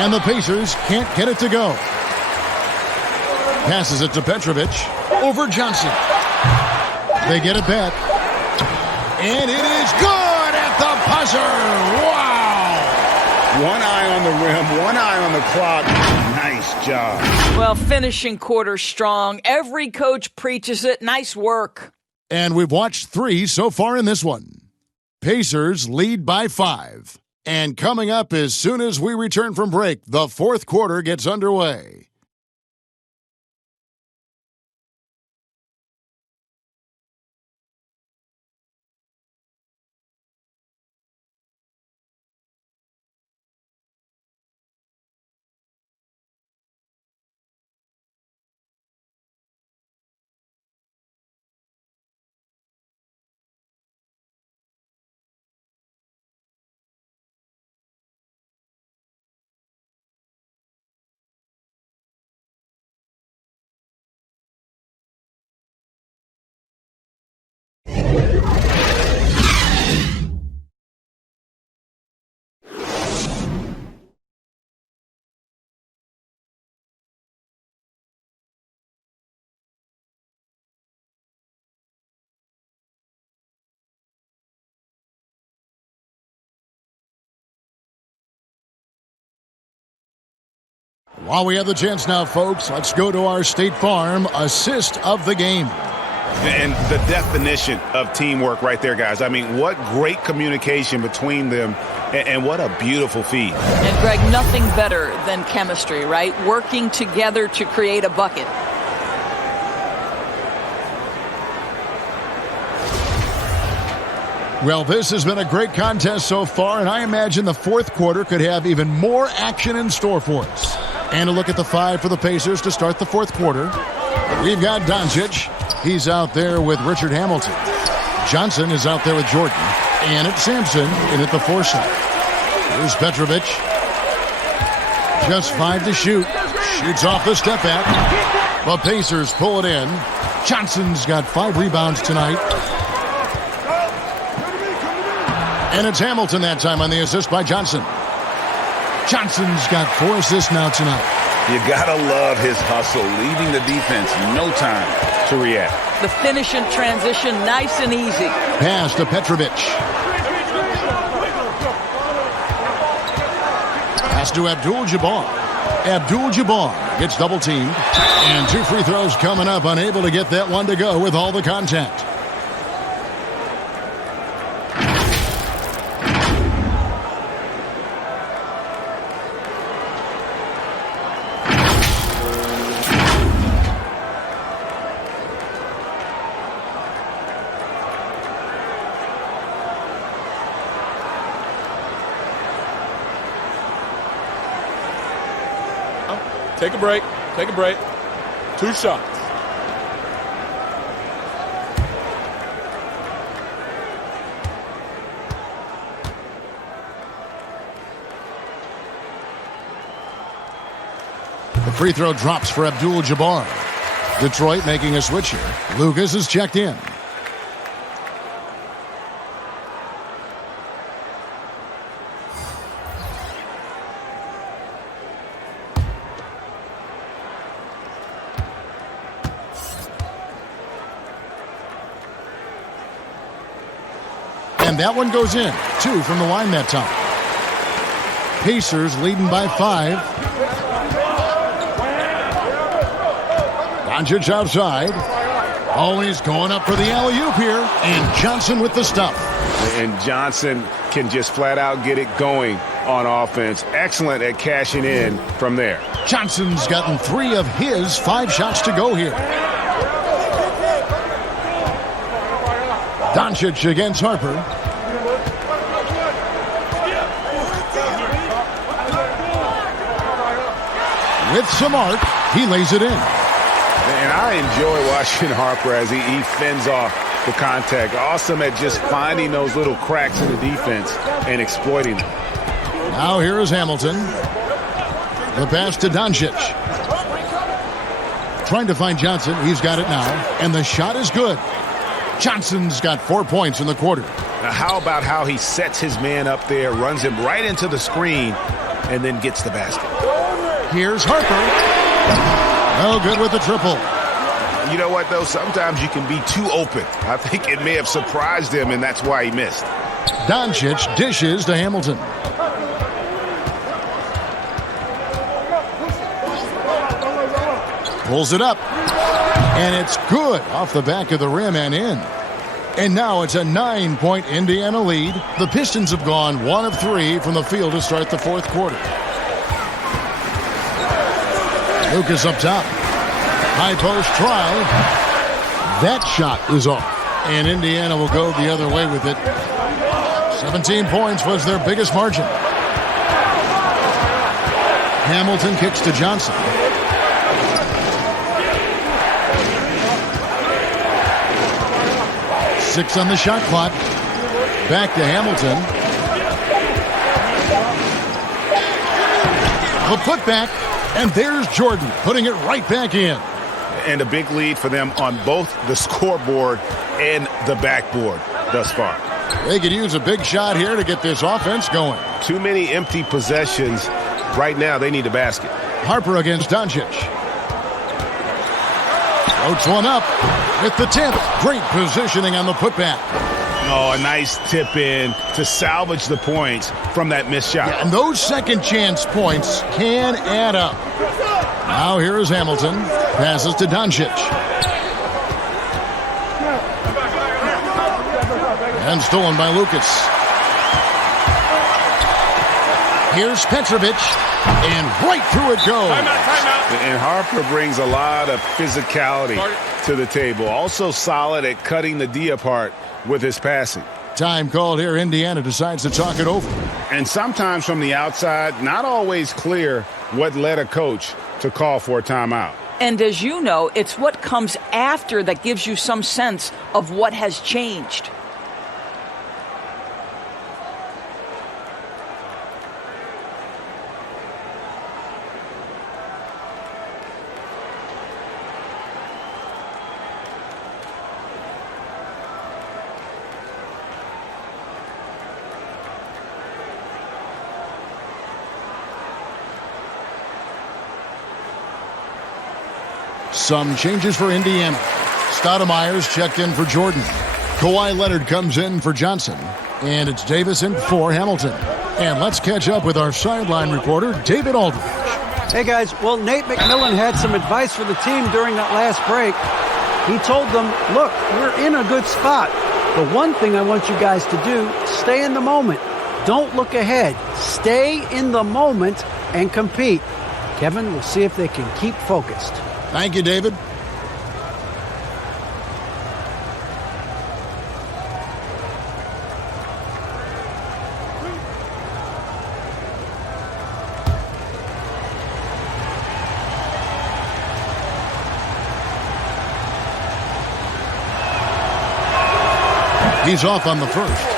And the Pacers can't get it to go. Passes it to Petrovic. Over Johnson. They get it back. And it is good at the buzzer. Wow! One eye on the rim, one eye on the clock. Nice job. Well, finishing quarter strong. Every coach preaches it. Nice work. And we've watched 3 so far in this one. Pacers lead by 5. And coming up as soon as we return from break, the fourth quarter gets underway. While we have the chance now, folks, let's go to our State Farm assist of the game. And the definition of teamwork right there, guys. I mean, what great communication between them, and what a beautiful feed. And, Greg, nothing better than chemistry, right? Working together to create a bucket. Well, this has been a great contest so far, and I imagine the fourth quarter could have even more action in store for us. And a look at the 5 for the Pacers to start the fourth quarter. We've got Doncic. He's out there with Richard Hamilton. Johnson is out there with Jordan. And it's Sampson in at the 4 side. Here's Petrovic. Just 5 to shoot. Shoots off the step back. The Pacers pull it in. Johnson's got 5 rebounds tonight. And it's Hamilton that time on the assist by Johnson. Johnson's got 4 assists now tonight. You gotta love his hustle, leaving the defense no time to react. The finish and transition, nice and easy. Pass to Petrovic. Pass to Abdul-Jabbar. Abdul-Jabbar gets double teamed. And 2 free throws coming up, unable to get that one to go with all the contact. Take a break. Take a break. 2 shots. The free throw drops for Abdul-Jabbar. Detroit making a switch here. Lucas is checked in. And that one goes in. 2 from the line that time. Pacers leading by 5. Doncic outside. Oh, he's going up for the alley-oop here. And Johnson with the stuff. And Johnson can just flat out get it going on offense. Excellent at cashing in from there. Johnson's gotten 3 of his 5 shots to go here. Doncic against Harper. With some arc, he lays it in. And I enjoy watching Harper as he fends off the contact. Awesome at just finding those little cracks in the defense and exploiting them. Now here is Hamilton. The pass to Doncic. Trying to find Johnson. He's got it now. And the shot is good. Johnson's got 4 points in the quarter. Now how about how he sets his man up there, runs him right into the screen, and then gets the basket. Here's Harper. No good with the triple. You know what, though? Sometimes you can be too open. I think it may have surprised him, and that's why he missed. Doncic dishes to Hamilton. Pulls it up. And it's good off the back of the rim and in. And now it's a 9-point Indiana lead. The Pistons have gone 1 of 3 from the field to start the 4th quarter. Lucas up top. High post try. That shot is off. And Indiana will go the other way with it. 17 points was their biggest margin. Hamilton kicks to Johnson. Six on the shot clock. Back to Hamilton. The putback. And there's Jordan putting it right back in. And a big lead for them on both the scoreboard and the backboard thus far. They could use a big shot here to get this offense going. Too many empty possessions. Right now, they need a basket. Harper against Doncic. Floats one up with the tip. Great positioning on the putback. Oh, a nice tip in to salvage the points from that missed shot. Yeah, and those second chance points can add up. Now here is Hamilton. Passes to Doncic. And stolen by Lucas. Here's Petrovic. And right through it goes. Timeout. And Harper brings a lot of physicality to the table. Also solid at cutting the D apart with his passing. Time called here. Indiana decides to talk it over. And sometimes from the outside, not always clear what led a coach to call for a timeout. And as you know, it's what comes after that gives you some sense of what has changed. Some changes for Indiana. Stoudemire's checked in for Jordan. Kawhi Leonard comes in for Johnson. And it's Davis in for Hamilton. And let's catch up with our sideline reporter, David Aldridge. Hey, guys. Well, Nate McMillan had some advice for the team during that last break. He told them, look, we're in a good spot. The one thing I want you guys to do, stay in the moment. Don't look ahead. Stay in the moment and compete. Kevin, we'll see if they can keep focused. Thank you, David. He's off on the first.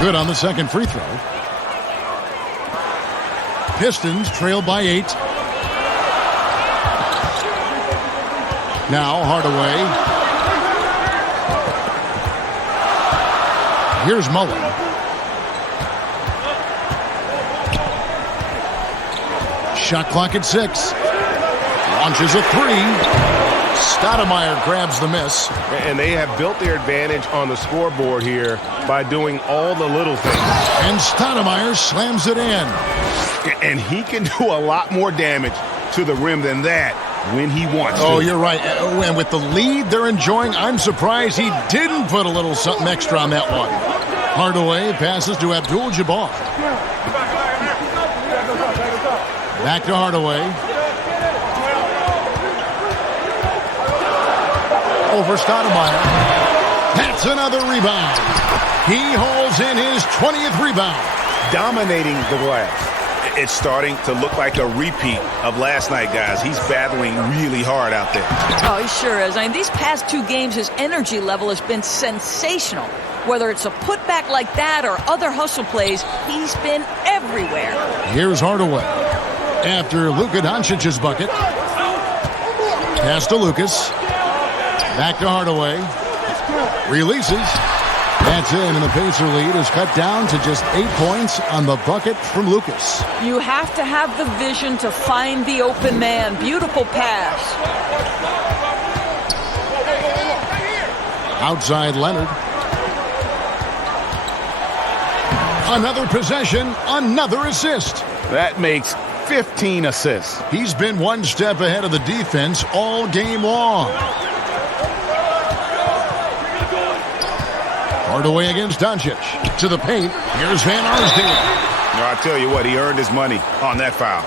Good on the second free throw. Pistons trail by 8. Now Hardaway. Here's Mullen. Shot clock at 6. Launches a 3. Stoudemire grabs the miss. And they have built their advantage on the scoreboard here by doing all the little things. And Stoudemire slams it in. And he can do a lot more damage to the rim than that when he wants to. Oh, you're right. And with the lead they're enjoying, I'm surprised he didn't put a little something extra on that one. Hardaway passes to Abdul-Jabbar. Back to Hardaway. Over Stoudemire. That's another rebound. He hauls in his 20th rebound. Dominating the glass. It's starting to look like a repeat of last night, guys. He's battling really hard out there. Oh, he sure is. I mean, these past 2 games, his energy level has been sensational. Whether it's a putback like that or other hustle plays, he's been everywhere. Here's Hardaway. After Luka Doncic's bucket. Pass to Lucas. Back to Hardaway. Releases. That's in, and the Pacer lead is cut down to just 8 points on the bucket from Lucas. You have to have the vision to find the open man. Beautiful pass. Outside Leonard. Another possession, another assist. That makes 15 assists. He's been one step ahead of the defense all game long. Hardaway against Doncic. To the paint. Here's Van Arsdale. I tell you what, he earned his money on that foul.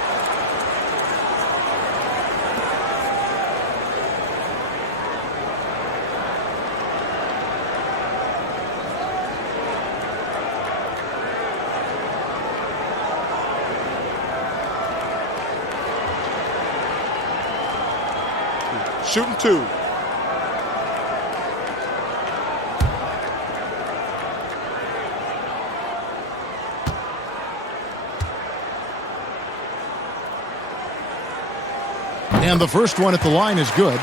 Shooting 2. And the first one at the line is good.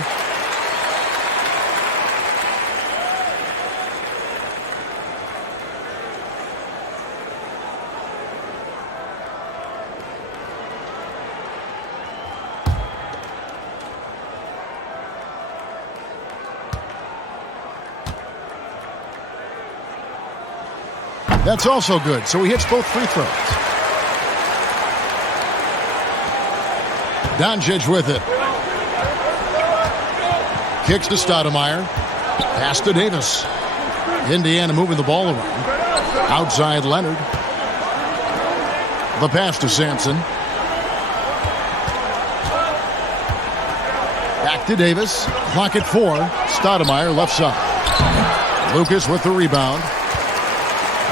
That's also good, so he hits both free throws. Doncic with it. Kicks to Stoudemire. Pass to Davis. Indiana moving the ball around. Outside Leonard. The pass to Sampson. Back to Davis. Clock at 4. Stoudemire left side. Lucas with the rebound.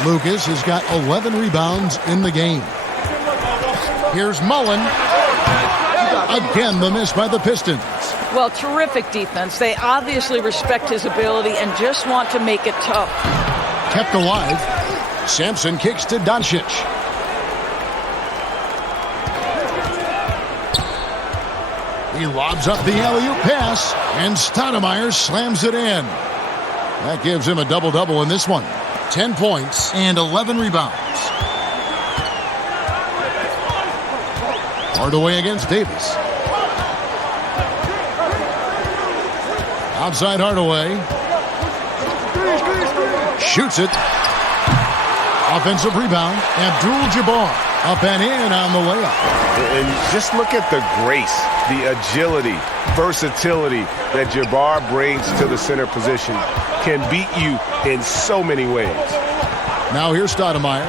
Lucas has got 11 rebounds in the game. Here's Mullen. Again, the miss by the Pistons. Well, terrific defense. They obviously respect his ability and just want to make it tough. Kept alive. Sampson kicks to Doncic. He lobs up the alley-oop pass, and Stoudemire slams it in. That gives him a double-double in this one. 10 points and 11 rebounds. Hardaway against Davis. Outside Hardaway. Shoots it. Offensive rebound. Abdul-Jabbar up and in on the layup. And just look at the grace, the agility, versatility that Jabbar brings to the center position. Can beat you in so many ways. Now here's Stoudemire.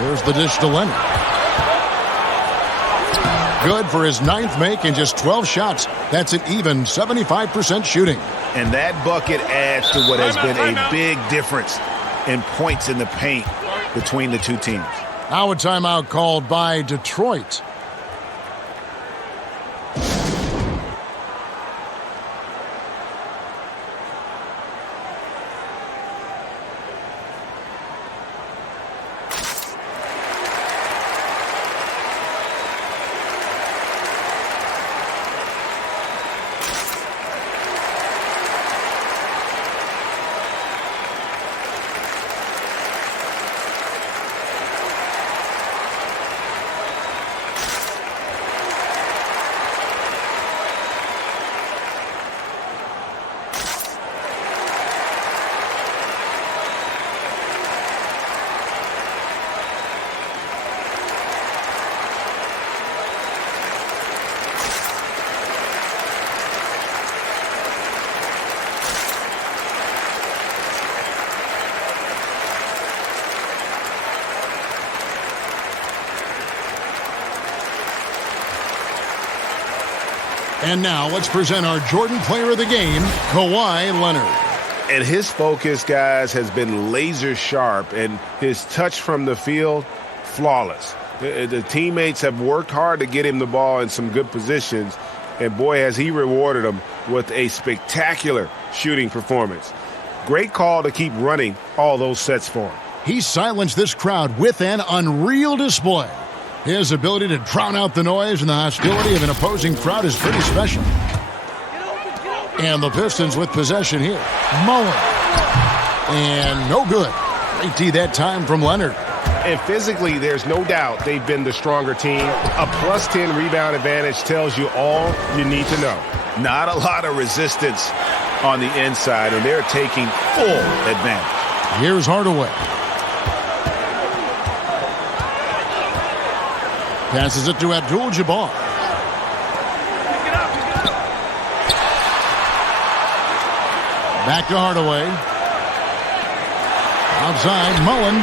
There's the dish to Leonard. Good for his 9th make in just 12 shots. That's an even 75% shooting. And that bucket adds to what has been a big difference in points in the paint between the two teams. Now a timeout called by Detroit. And now let's present our Jordan Player of the Game, Kawhi Leonard. And his focus, guys, has been laser sharp, and his touch from the field, flawless. The teammates have worked hard to get him the ball in some good positions, and boy, has he rewarded them with a spectacular shooting performance. Great call to keep running all those sets for him. He silenced this crowd with an unreal display. His ability to drown out the noise and the hostility of an opposing crowd is pretty special. And the Pistons with possession here. Mullen. And no good. Great D that time from Leonard. And physically, there's no doubt they've been the stronger team. A plus 10 rebound advantage tells you all you need to know. Not a lot of resistance on the inside, and they're taking full advantage. Here's Hardaway. Passes it to Abdul-Jabbar. Back to Hardaway. Outside, Mullen.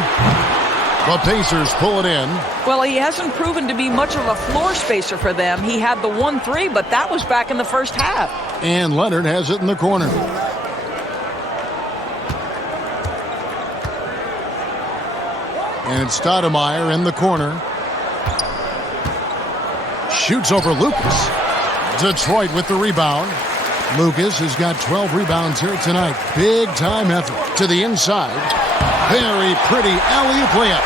The Pacers pull it in. Well, he hasn't proven to be much of a floor spacer for them. He had the 1-3, but that was back in the first half. And Leonard has it in the corner. And it's Stoudemire in the corner. Shoots over Lucas. Detroit with the rebound. Lucas has got 12 rebounds here tonight. Big time effort to the inside. Very pretty alley-oop layup.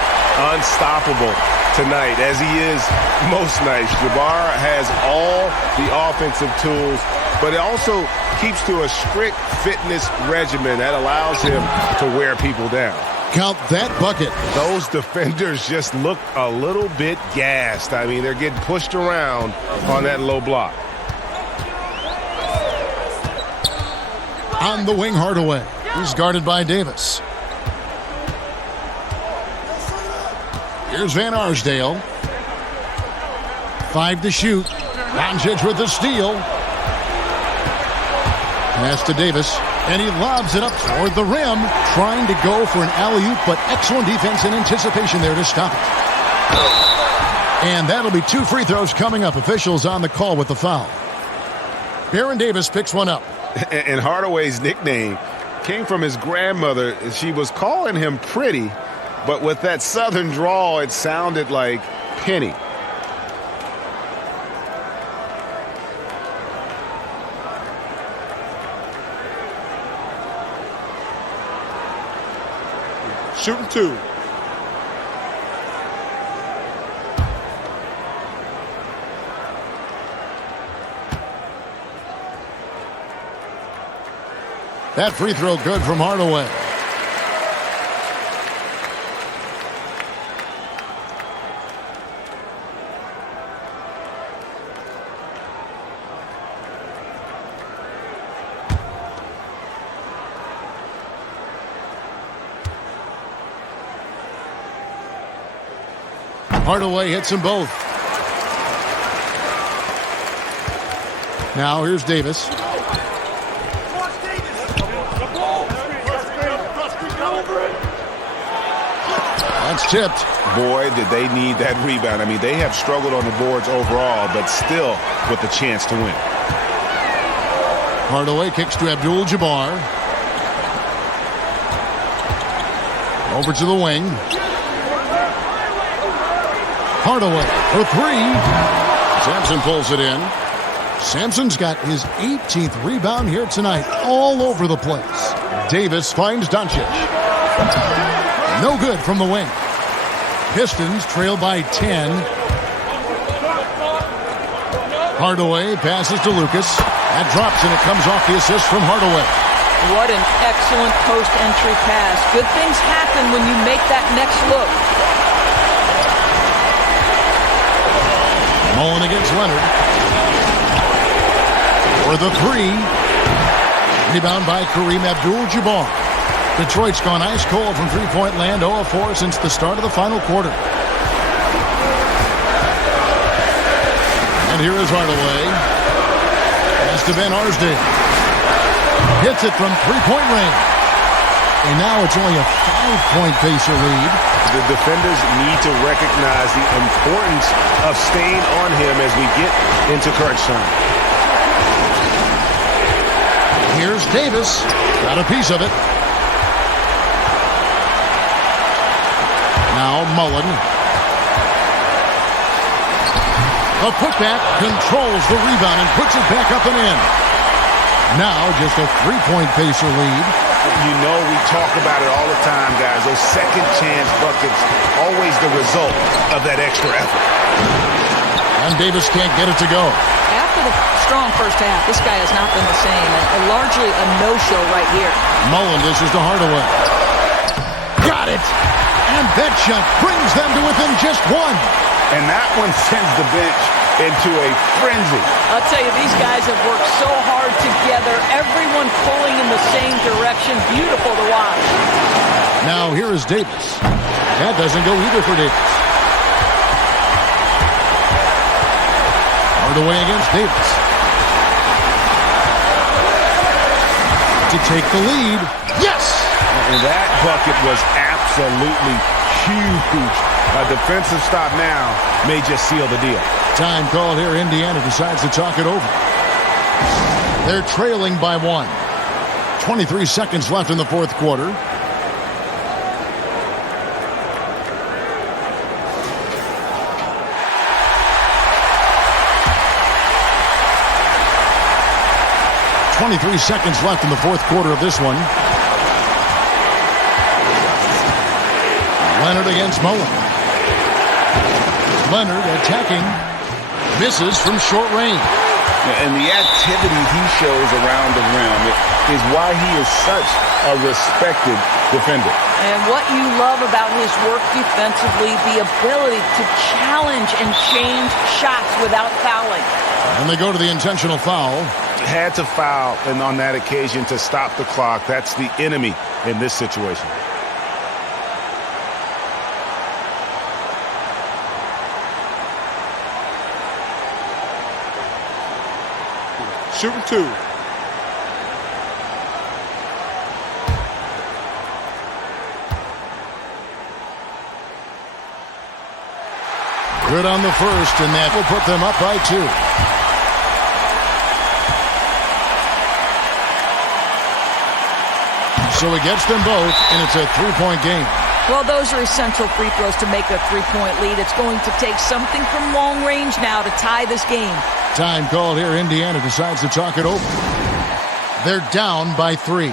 Unstoppable tonight, as he is most nights. Jabbar has all the offensive tools, but it also keeps to a strict fitness regimen that allows him to wear people down. Count that bucket. Those defenders just look a little bit gassed. I mean, they're getting pushed around on that low block. On the wing, Hardaway. He's guarded by Davis. Here's Van Arsdale. 5 to shoot. Doncic with the steal. Pass to Davis. And he lobs it up toward the rim, trying to go for an alley-oop, but excellent defense and anticipation there to stop it. And that'll be 2 free throws coming up. Officials on the call with the foul. Baron Davis picks one up. And Hardaway's nickname came from his grandmother. She was calling him Pretty, but with that southern drawl, it sounded like Penny. Shooting 2. That free throw good from Hardaway. Hardaway hits them both. Now here's Davis. That's tipped. Boy, did they need that rebound. I mean, they have struggled on the boards overall, but still with a chance to win. Hardaway kicks to Abdul-Jabbar. Over to the wing. Hardaway for 3. Sampson pulls it in. Sampson's got his 18th rebound here tonight, all over the place. Davis finds Doncic. No good from the wing. Pistons trail by 10. Hardaway passes to Lucas. That drops, and it comes off the assist from Hardaway. What an excellent post-entry pass. Good things happen when you make that next look. Mullen against Leonard. For the 3. Rebound by Kareem Abdul-Jabbar. Detroit's gone ice cold from three-point land, 0 of 4 since the start of the final quarter. And here is Hardaway. Pass to Van Arsdale. Hits it from three-point range. And now it's only a 5-point Pacer lead. The defenders need to recognize the importance of staying on him as we get into crunch time. Here's Davis. Got a piece of it. Now Mullen. A putback controls the rebound and puts it back up and in. Now just a three-point Pacer lead. You know we talk about it all the time, guys. Those second chance buckets, always the result of that extra effort. And Davis can't get it to go. After the strong first half, this guy has not been the same. And largely a no-show right here. Mullen dishes to Hardaway. Got it! And that shot brings them to within just one. And that one sends the bench into a frenzy. I'll tell you, these guys have worked so hard together. Everyone pulling in the same direction. Beautiful to watch. Now here is Davis. That doesn't go either for Davis. Hardaway against Davis. To take the lead. Yes! And that bucket was absolutely huge. A defensive stop now may just seal the deal. Time called here. Indiana decides to talk it over. They're trailing by 1. 23 seconds left in the fourth quarter. .23 seconds left in the fourth quarter of this one. Leonard against Mullen. Leonard attacking. Misses from short range. And the activity he shows around the rim is why he is such a respected defender. And what you love about his work defensively, the ability to challenge and change shots without fouling. And they go to the intentional foul. Had to foul, and on that occasion to stop the clock. That's the enemy in this situation. Shooting 2. Good on the first, and that will put them up by 2. So he gets them both, and it's a three-point game. Well, those are essential free throws to make a three-point lead. It's going to take something from long range now to tie this game. Time called here. Indiana decides to talk it over. They're down by 3.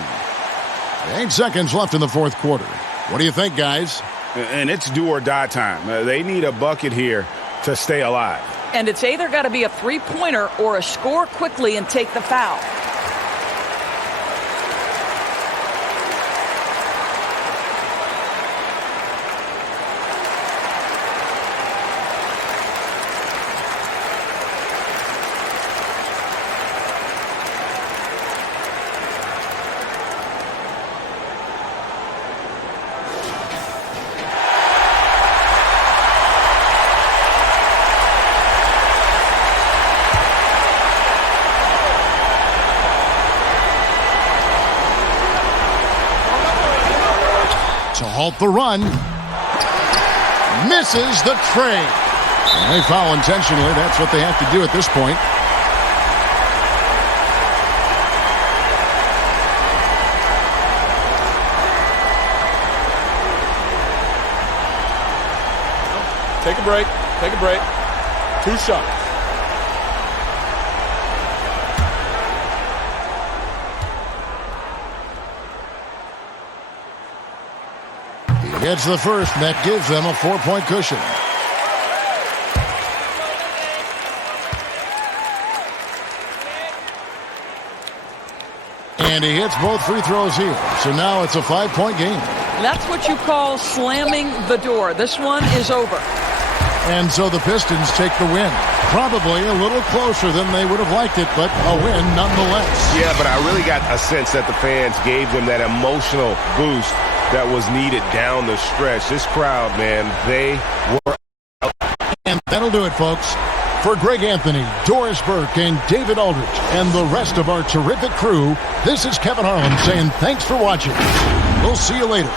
8 seconds left in the fourth quarter. What do you think, guys? And it's do or die time. They need a bucket here to stay alive. And it's either got to be a three-pointer or a score quickly and take the foul. To halt the run. Misses the tray. And they foul intentionally. That's what they have to do at this point. Take a break. Take a break. 2 shots. Gets the first, and that gives them a 4-point cushion. And he hits both free throws here. So now it's a 5-point game. That's what you call slamming the door. This one is over. And so the Pistons take the win. Probably a little closer than they would have liked it, but a win nonetheless. Yeah, but I really got a sense that the fans gave them that emotional boost that was needed down the stretch. This crowd, man, they were. And that'll do it, folks. For Greg Anthony, Doris Burke, and David Aldridge, and the rest of our terrific crew, this is Kevin Harlan saying thanks for watching. We'll see you later.